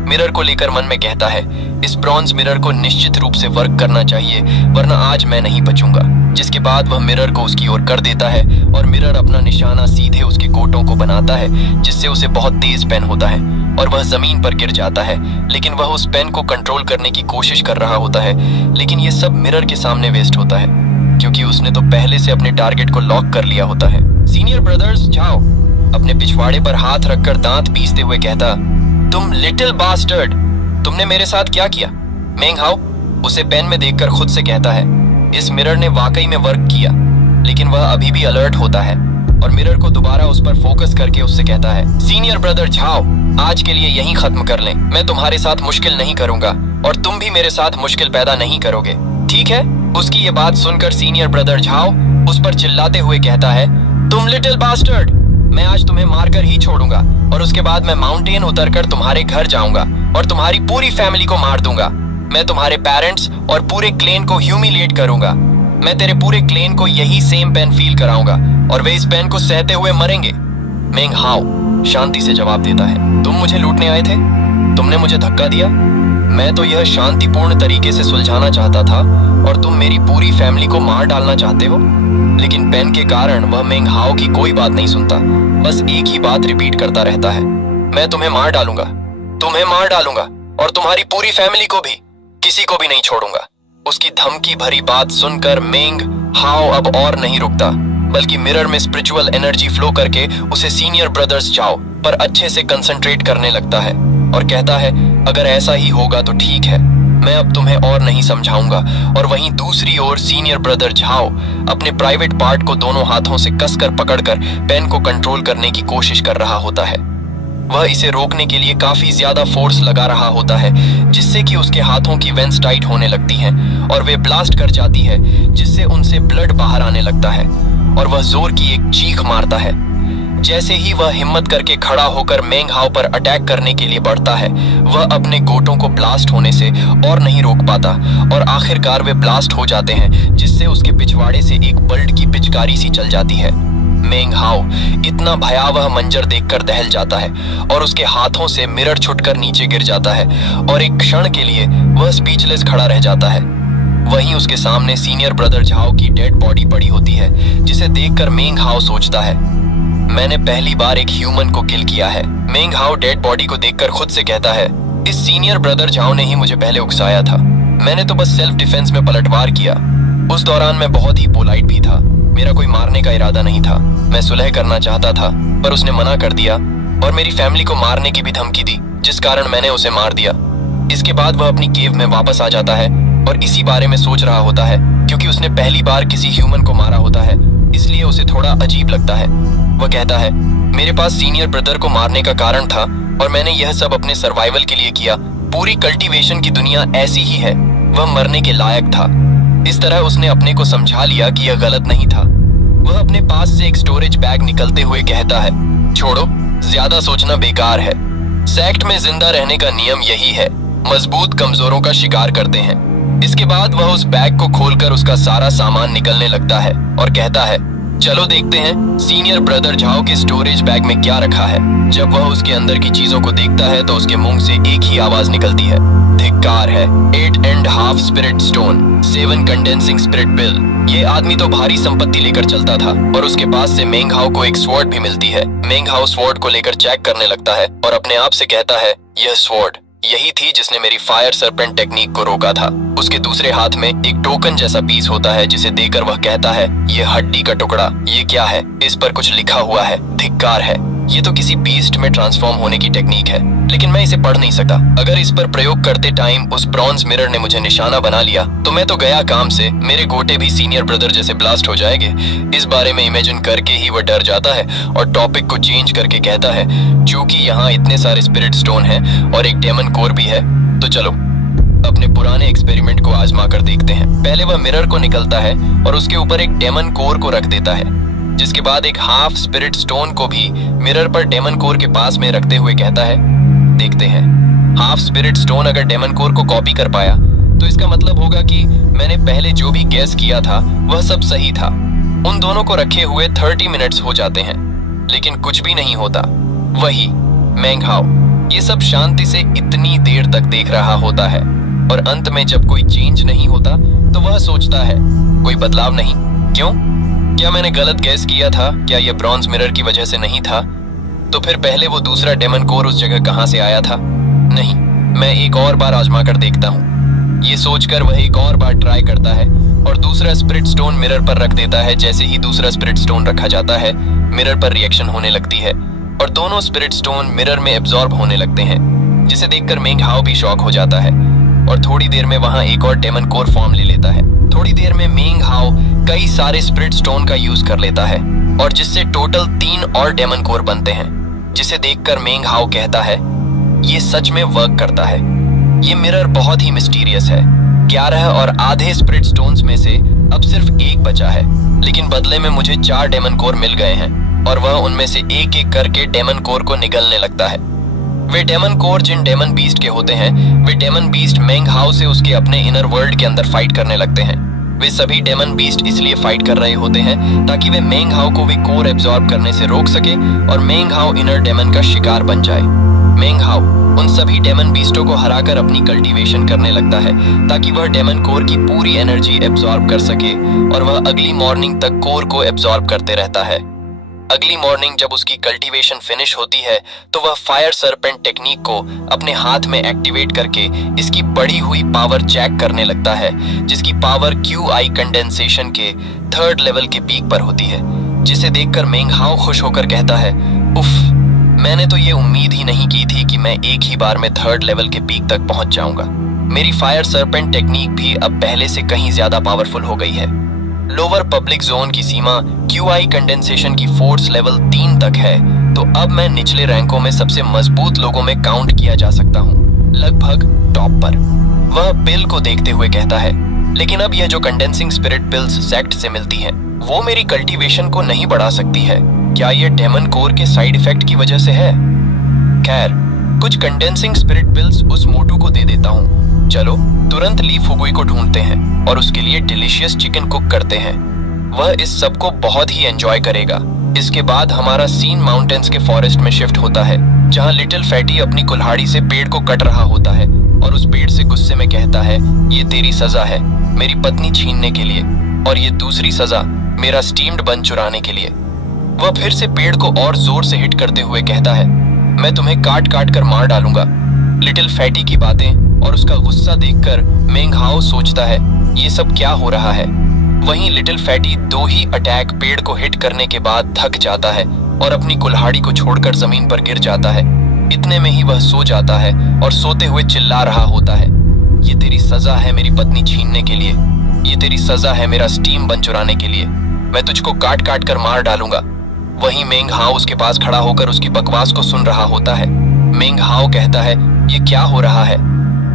मिरर को लेकर मन में कहता है, इस ब्रॉन्ज मिरर को निश्चित रूप से वर्क करना चाहिए, वरना आज मैं नहीं बचूंगा। जिसके बाद वह मिरर को उसकी ओर कर देता है और मिरर अपना निशाना सीधे उसके कोटों को बनाता है, जिससे उसे बहुत तेज पेन होता है और वह जमीन पर गिर जाता है। लेकिन वह उस पेन को कंट्रोल करने की कोशिश कर रहा होता है, लेकिन ये सब मिरर के सामने वेस्ट होता है, क्योंकि उसने तो पहले से अपने टारगेट को लॉक कर लिया होता है। सीनियर ब्रदर्स झाओ अपने पिछवाड़े पर हाथ रखकर दांत पीसते हुए कहता, तुम लिटिल बास्टर्ड, तुमने मेरे साथ क्या किया? मेंग हाउ उसे पेन में देखकर खुद से कहता है, इस मिरर ने वाकई में वर्क किया। लेकिन वह अभी भी अलर्ट होता है और मिरर को दोबारा उस पर फोकस करके उससे कहता है, सीनियर ब्रदर झाओ, आज के लिए यहीं खत्म कर लें। मैं तुम्हारे साथ मुश्किल नहीं करूंगा और तुम भी मेरे साथ मुश्किल पैदा नहीं करोगे, ठीक है? उसकी ये बात सुनकर सीनियर ब्रदर झाओ उस पर चिल्लाते हुए कहता है, तुम लिटिल बास्टर्ड, मैं आज तुम्हें मारकर ही छोड़ूंगा और उसके बाद मैं माउंटेन उतरकर तुम्हारे घर जाऊंगा और तुम्हारी पूरी फैमिली को मार दूंगा। मैं तुम्हारे पेरेंट्स और पूरे क्लेन को ह्यूमिलिएट करूंगा। मैं तेरे पूरे क्लेन को यही सेम पेन फील कराऊंगा और वे इस पेन को सहते हुए मरेंगे। मेंग हाउ शांति से जवाब देता है, तुम मुझे लूटने आए थे, तुमने मुझे धक्का दिया। मैं तो यह शांतिपूर्ण तरीके से सुलझाना चाहता था और तुम मेरी पूरी फैमिली को मार डालना चाहते हो। लेकिन पेन के कारण वह मेंग हाउ की कोई बात नहीं सुनता, बस एक ही बात रिपीट करता रहता है, मैं तुम्हें मार डालूंगा, तुम्हें मार डालूंगा और तुम्हारी पूरी फैमिली को भी, किसी को भी नहीं छोड़ूंगा। उसकी धमकी भरी बात सुनकर मेंग हाउ अब और नहीं रुकता, बल्कि मिरर में स्पिरिचुअल एनर्जी फ्लो करके उसे सीनियर ब्रदर्स झाओ पर अच्छे से कंसंट्रेट करने लगता है और कहता है, अगर ऐसा ही होगा तो ठीक है, मैं अब तुम्हें और नहीं समझाऊंगा। और वहीं दूसरी ओर सीनियर ब्रदर झाओ अपने प्राइवेट पार्ट को दोनों हाथों से कसकर पकड़कर पेन को कंट्रोल करने की कोशिश कर रहा होता है। वह इसे रोकने के लिए काफी ज्यादा फोर्स लगा रहा होता है, जिससे कि उसके हाथों की वेंस टाइट होने लगती हैं और वे ब्लास्ट कर जाती है, जिससे उनसे ब्लड बाहर आने लगता है और वह जोर की एक चीख मारता है। जैसे ही वह हिम्मत करके खड़ा होकर मेंग हाओ पर अटैक करने के लिए बढ़ता है, वह अपने गोटों को ब्लास्ट होने से और नहीं रोक पाता और आखिरकार वे ब्लास्ट हो जाते हैं, जिससे उसके पिछवाड़े से एक बल्ट की पिचकारी सी चल जाती है। मेंग हाओ इतना भयावह मंजर देखकर दहल जाता है और उसके हाथों से मिरर छुटकर नीचे गिर जाता है और एक क्षण के लिए वह स्पीचलेस खड़ा रह जाता है। वहीं उसके सामने सीनियर ब्रदर झाओ की डेड बॉडी पड़ी होती है, जिसे देखकर मेंग हाओ सोचता है, मैंने पहली बार एक ह्यूमन को किल किया है। मेंग हाओ डेड बॉडी को देखकर खुद से कहता है, इस सीनियर ब्रदर झाओ ने ही मुझे पहले उकसाया था। मैंने तो बस सेल्फ डिफेंस में पलटवार किया। उस दौरान मैं बहुत ही पोलाइट भी था। मेरा कोई मारने का इरादा नहीं था। मैं सुलह करना चाहता था, पर उसने मना कर दिया और मेरी फैमिली को मारने की भी धमकी दी, जिस कारण मैंने उसे मार दिया। इसके बाद वह अपनी केव में वापस आ जाता है और इसी बारे में सोच रहा होता है, क्योंकि उसने पहली बार किसी ह्यूमन को मारा होता है, इसलिए उसे थोड़ा अजीब लगता है। वह कहता है, मेरे पास सीनियर ब्रदर को मारने का कारण था और मैंने यह सब अपने सर्वाइवल के लिए किया। पूरी कल्टीवेशन की दुनिया ऐसी ही है। वह मरने के लायक था। इस तरह उसने अपने को समझा लिया कि यह गलत नहीं था। वह अपने पास से एक स्टोरेज बैग निकलते हुए कहता है, छोड़ो, ज्यादा सोचना बेकार है। सेक्ट में जिंदा रहने का नियम यही है, मजबूत कमजोरों का शिकार करते हैं। इसके बाद वह उस बैग को खोलकर उसका सारा सामान निकलने लगता है और कहता है, चलो देखते हैं सीनियर ब्रदर झाओ के स्टोरेज बैग में क्या रखा है। जब वह उसके अंदर की चीजों को देखता है तो उसके मुंह से एक ही आवाज निकलती है, धिक्कार है। 8.5 स्पिरिट स्टोन, 7 कंडेंसिंग स्पिरिट पिल। ये आदमी तो भारी संपत्ति लेकर चलता था और उसके पास से मेंग हाओ को एक स्वॉर्ड भी मिलती है। मेंग हाओ स्वॉर्ड को लेकर चेक करने लगता है और अपने आप से कहता है, यह स्वॉर्ड यही थी जिसने मेरी फायर सरपेंट टेक्निक को रोका था। उसके दूसरे हाथ में एक टोकन जैसा पीस होता है, जिसे देकर वह कहता है, ये हड्डी का टुकड़ा। ये क्या है? इस पर कुछ लिखा हुआ है, धिक्कार है। ये तो किसी बीस्ट में ट्रांसफॉर्म होने की टेक्निक है, लेकिन मैं इसे पढ़ नहीं सकता। अगर इस पर प्रयोग करते टाइम उस ब्रॉन्ज मिरर ने मुझे निशाना बना लिया तो मैं तो गया काम से। मेरे गोटे भी सीनियर ब्रदर जैसे ब्लास्ट हो जाएंगे। इस बारे में इमेजिन करके ही वह डर जाता है और टॉपिक को चेंज करके कहता है, चूंकि यहाँ इतने सारे स्पिरिट स्टोन हैं और एक डेमन कोर भी है, तो चलो अपने पुराने एक्सपेरिमेंट को आजमा कर देखते हैं। पहले वह मिरर को निकलता है और उसके ऊपर एक डेमन कोर को रख देता है, जिसके बाद एक हाफ स्पिरिट स्टोन को भी मिरर पर डेमन कोर के पास में रखते हुए कहता है, देखते हैं। हाफ स्पिरिट स्टोन अगर डेमन कोर को कॉपी कर पाया तो इसका मतलब होगा कि मैंने पहले जो भी गेस किया था वह सब सही था। उन दोनों को रखे हुए 30 मिनट्स हो जाते हैं, लेकिन कुछ भी नहीं होता। वही मेंग हाओ ये सब शांति से इतनी देर तक देख रहा होता है और अंत में जब कोई चेंज नहीं होता तो वह सोचता है, कोई बदलाव नहीं। क्यों? क्या मैंने गलत गैस किया था? क्या यह ब्रॉन्ज मिरर की वजह से नहीं था? तो फिर पहले वो दूसरा डेमन कोर उस जगह कहां से आया था? नहीं, मैं एक और बार आजमा कर देखता हूँ। ये सोचकर वह एक और बार ट्राई करता है और दूसरा स्पिरिट स्टोन मिरर पर रख देता है। जैसे ही दूसरा स्पिरिट स्टोन रखा जाता है, मिरर पर रिएक्शन होने लगती है और दोनों स्पिरिट स्टोन मिरर में एब्जॉर्ब होने लगते हैं, जिसे देखकर मेंग हाओ भी शॉक हो जाता है और थोड़ी देर में वहां एक और डेमन कोर फॉर्म ले लेता है। थोड़ी देर में मेंग हाओ कई सारे स्पिरिट स्टोन का यूज कर लेता है और जिससे टोटल 3 और डेमन कोर बनते हैं, जिसे देखकर मेंग हाओ कहता है, ये सच में वर्क करता है। ये मिरर बहुत ही मिस्टीरियस है। 11 और आधे स्पिरिट स्टोन्स में से अब सिर्फ एक बचा है, लेकिन बदले में मुझे 4 डेमन कोर मिल गए हैं और वह उनमें से एक एक करके डेमन कोर को निगलने लगता है। वे डेमन कोर जिन डेमन बीस्ट के होते हैं, वे डेमन बीस्ट मेंग हाओ से उसके अपने इनर वर्ल्ड के अंदर फाइट करने लगते हैं। वे सभी डेमन बीस्ट इसलिए फाइट कर रहे होते हैं ताकि वे मेंग हाओ को वे कोर एब्जॉर्ब करने से रोक सके और मेंग हाओ इनर डेमन का शिकार बन जाए। मेंग हाओ उन सभी डेमन बीस्टों को हराकर अपनी कल्टीवेशन करने लगता है ताकि वह डेमन कोर की पूरी एनर्जी एब्जॉर्ब कर सके और वह अगली मॉर्निंग तक कोर को एब्जॉर्ब करते रहता है। अगली मॉर्निंग जब उसकी कल्टीवेशन फिनिश होती है तो वह फायर सरपेंट टेक्निक को अपने हाथ में एक्टिवेट करके इसकी बढ़ी हुई पावर चेक करने लगता है, जिसकी पावर QI कंडेंसेशन के 3rd लेवल के पीक पर होती है, जिसे देखकर मेंग हाओ खुश होकर कहता है, उफ, मैंने तो ये उम्मीद ही नहीं की थी कि मैं एक ही बार में 3rd लेवल के पीक तक पहुंच जाऊंगा। मेरी फायर सरपेंट टेक्निक भी अब पहले से कहीं ज्यादा पावरफुल हो गई है। लोअर पब्लिक जोन की सीमा QI कंडेंसेशन की फोर्स लेवल 3 तक है, तो अब मैं निचले रैंकों में सबसे मजबूत लोगों में काउंट किया जा सकता हूँ, लगभग टॉप पर। वह पिल को देखते हुए कहता है, लेकिन अब यह जो कंडेंसिंग स्पिरिट पिल्स सेक्ट से मिलती है वो मेरी कल्टीवेशन को नहीं बढ़ा सकती है। क्या ये डेमन कोर के साइड इफेक्ट की वजह से है? खैर, कुछ कंडेंसिंग स्पिरिट पिल्स उस मोटू को दे देता हूँ। चलो तुरंत ली फुगुई को ढूंढते हैं और उसके लिए डिलीशियस चिकन कुक करते हैं। वह इस सब को बहुत ही एंजॉय करेगा। इसके बाद हमारा सीन माउंटेन्स के फॉरेस्ट में शिफ्ट होता है, जहाँ लिटिल फैटी अपनी कुल्हाड़ी से पेड़ को कट रहा होता है और उस पेड़ से गुस्से में कहता है, ये तेरी सजा है मेरी पत्नी छीनने के लिए, और ये दूसरी सजा मेरा स्टीम्ड बन चुराने के लिए। वह फिर से पेड़ को और जोर से हिट करते हुए कहता है, मैं तुम्हें काट काट कर मार डालूंगा। लिटिल फैटी की बातें और उसका गुस्सा देखकर मेंग हाओ सोचता है, ये सब क्या हो रहा है। वहीं लिटिल फैटी 2 ही अटैक पेड़ को हिट करने के बाद थक जाता है और अपनी कुल्हाड़ी को छोड़कर जमीन पर गिर जाता है। इतने में ही वह सो जाता है और सोते हुए चिल्ला रहा होता है, ये तेरी सजा है मेरी पत्नी छीनने के लिए, ये तेरी सजा है मेरा स्टीम बन चुराने के लिए, मैं तुझको काट काट कर मार डालूंगा। वहीं मेंग हाओ उसके पास खड़ा होकर उसकी बकवास को सुन रहा होता है। मेंग हाओ कहता है, ये क्या हो रहा है,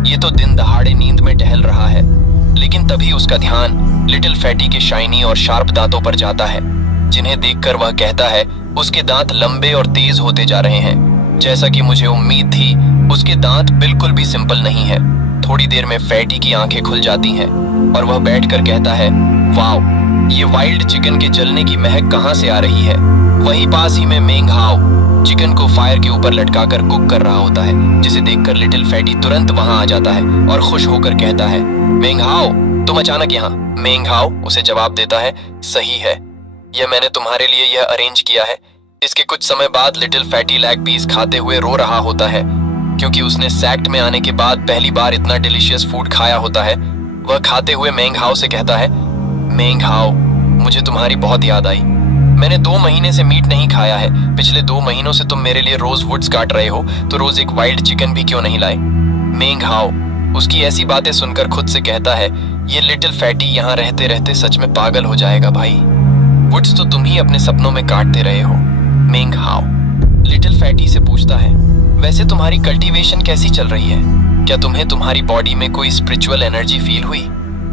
ये तो दिन दहाड़े नींद में टहल रहा है। लेकिन तभी उसका ध्यान लिटिल फैटी के शाइनी और शार्प दांतों पर जाता है, जिन्हें देखकर वह कहता है, उसके दांत लंबे और तेज होते जा रहे हैं। जैसा कि मुझे उम्मीद थी, उसके दांत बिल्कुल भी सिंपल नहीं है। थोड़ी देर में फैटी की आंखें खुल जाती हैं और वह बैठकर कहता है, वाओ, ये वाइल्ड चिकन के जलने की महक कहाँ से आ रही है। वहीं पास ही में मेंग हाओ चिकन को फायर के ऊपर लटकाकर कुक कर रहा होता है, जिसे देखकर लिटिल फैटी तुरंत वहां आ जाता है और खुश होकर कहता है, मेंग हाओ तुम अचानक यहाँ। मेंग हाओ उसे जवाब देता है, सही है, यह मैंने तुम्हारे लिए यह अरेंज किया है। इसके कुछ समय बाद लिटिल फैटी लेग पीस खाते हुए रो रहा होता है, क्योंकि उसने सैक्ट में आने के बाद पहली बार इतना डिलीशियस फूड खाया होता है। वह खाते हुए मेंग हाओ से कहता है, मेंग हाओ मुझे तुम्हारी बहुत याद आई। मैंने 2 महीने से मीट नहीं खाया है। पिछले 2 महीनों से तुम मेरे लिए रोज वुड्स काट रहे हो, तो रोज एक वाइल्ड चिकन भी क्यों नहीं लाए। मेंग हाओ उसकी ऐसी बातें सुनकर खुद से कहता है, ये लिटिल फैटी यहाँ रहते रहते सच में पागल हो जाएगा भाई। वुड्स तो तुम ही अपने सपनों में काटते रहे हो। मेंग हाओ लिटिल फैटी से पूछता है, वैसे तुम्हारी कल्टीवेशन कैसी चल रही है? क्या तुम्हें तुम्हारी बॉडी में कोई स्पिरिचुअल एनर्जी फील हुई?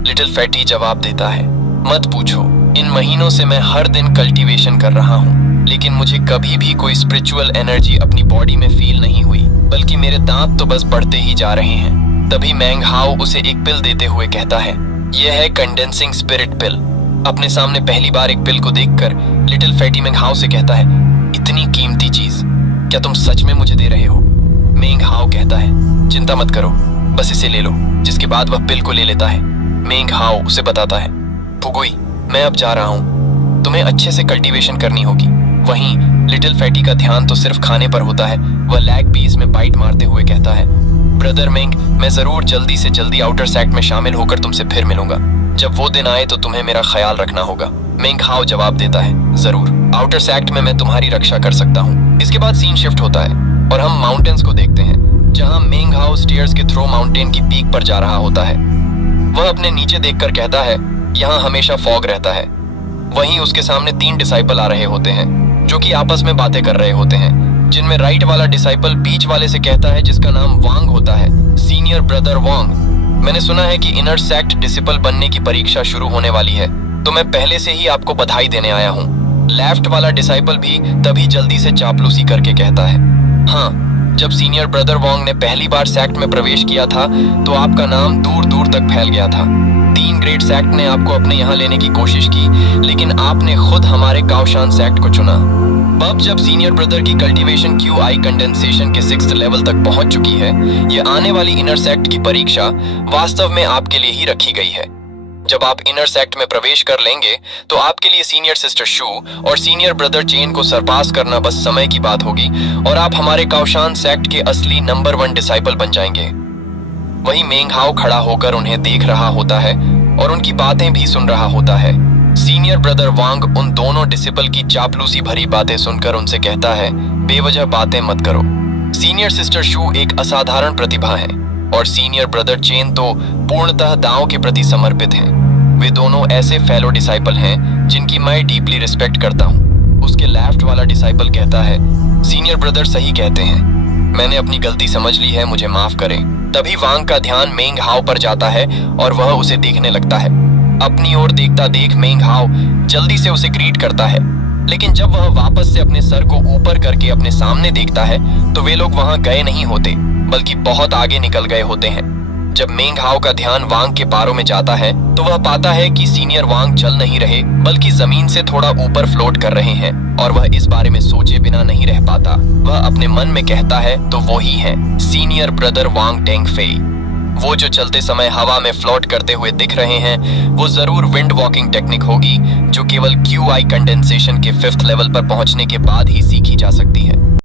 लिटिल फैटी जवाब देता है, मत पूछो, इन महीनों से मैं हर दिन कल्टीवेशन कर रहा हूँ, लेकिन मुझे कभी भी कोई स्पिरिचुअल एनर्जी अपनी बॉडी में फील नहीं हुई, बल्कि मेरे दांत तो बस बढ़ते ही जा रहे हैं। तभी मेंग हाओ उसे एक पिल देते हुए कहता है, यह है कंडेंसिंग स्पिरिट पिल। अपने सामने पहली बार एक पिल को देखकर लिटिल फैटी मेंग हाओ से कहता है, इतनी कीमती चीज क्या तुम सच में मुझे दे रहे हो? मेंग हाओ कहता है, चिंता मत करो, बस इसे ले लो। जिसके बाद वह पिल को ले लेता है। मेंग हाओ उसे बताता है, फुगुई मैं अब जा रहा हूँ, तुम्हें अच्छे से कल्टीवेशन करनी होगी। वहीं लिटिल फैटी का ध्यान तो सिर्फ खाने पर होता है। वह लेग पीस में बाइट मारते हुए कहता है, ब्रदर मेंग, मैं जरूर जल्दी से जल्दी आउटर सैक्ट में शामिल होकर तुमसे फिर मिलूंगा। जब वो दिन आए तो तुम्हें मेरा ख्याल रखना होगा। मेंग हाओ जवाब देता है, जरूर, आउटर सैक्ट में मैं तुम्हारी रक्षा कर सकता हूँ। इसके बाद सीन शिफ्ट होता है और हम माउंटेन्स को देखते हैं, जहाँ मेंग हाओ स्टेयर्स के थ्रो माउंटेन की पीक पर जा रहा होता है। वह अपने नीचे देखकर कहता है, यहाँ हमेशा फॉग रहता है। वहीं उसके सामने 3 डिसाइपल आ रहे होते हैं, जो कि आपस में बातें कर रहे होते हैं, जिनमें राइट वाला डिसाइपल बीच वाले से कहता है, जिसका नाम वांग होता है, सीनियर ब्रदर वांग। मैंने सुना है कि इनर सेक्ट डिसिपल बनने की परीक्षा शुरू होने वाली है, तो मैं पहले से ही आपको बधाई देने आया हूँ। लेफ्ट वाला डिसाइपल भी तभी जल्दी से चापलूसी करके कहता है, हाँ, जब सीनियर ब्रदर वांग ने पहली बार सेक्ट में प्रवेश किया था तो आपका नाम दूर दूर तक फैल गया था। 3 ग्रेट सेक्ट ने आपको अपने यहाँ लेने की कोशिश की, लेकिन आपने खुद हमारे काओशान सेक्ट को चुना। अब जब सीनियर ब्रदर की कल्टीवेशन QI कंडेंसेशन के 6th लेवल तक पहुंच चुकी है, ये आने वाली इनर सेक्ट की परीक्षा वास्तव में आपके लिए ही रखी गई है। जब आप इनर सेक्ट में प्रवेश कर लेंगे तो आपके लिए सीनियर सिस्टर शू और सीनियर ब्रदर चेन को सरपास करना बस समय की बात होगी और आप हमारे काओशान सेक्ट के असली नंबर 1 डिसाइपल बन जाएंगे। वहीं मेंग हाओ खड़ा होकर उन्हें देख रहा होता है और उनकी बातें भी सुन रहा होता है। सीनियर ब्रदर वांग उन दोनों डिसिपल की चापलूसी भरी बातें सुनकर उनसे कहता है, बेवजह बातें मत करो। सीनियर सिस्टर शू एक असाधारण प्रतिभा है और सीनियर ब्रदर चेन तो पूर्णतः दांव के प्रति समर्पित हैं। वे दोनों ऐसे फेलो डिसाइपल हैं जिनकी मैं डीपली रिस्पेक्ट करता हूँ। उसके लेफ्ट वाला डिसाइपल कहता है, सीनियर ब्रदर सही कहते हैं, मैंने अपनी गलती समझ ली है, मुझे माफ करें। तभी वांग का ध्यान मेंग हाओ पर जाता है और वह उसे देखने लगता है। अपनी ओर देखता देख मेंग हाओ जल्दी से उसे ग्रीट करता है, लेकिन जब वह वापस से अपने सर को ऊपर करके अपने सामने देखता है तो वे लोग वहां गए नहीं होते, बल्कि बहुत आगे निकल गए होते हैं। जब मेंग हाओ का ध्यान वांग के पैरों में जाता है तो वह पाता है कि सीनियर वांग चल नहीं रहे, बल्कि जमीन से थोड़ा ऊपर फ्लोट कर रहे हैं, और वह इस बारे में सोचे बिना नहीं रह पाता। वह अपने मन में कहता है, तो वो ही है सीनियर ब्रदर वांग टेंगफेई। वो जो चलते समय हवा में फ्लोट करते हुए दिख रहे हैं, वो जरूर विंड वॉकिंग टेक्निक होगी, जो केवल क्यू आई कंडेंसेशन के 5th लेवल पर पहुंचने के बाद ही सीखी जा सकती है।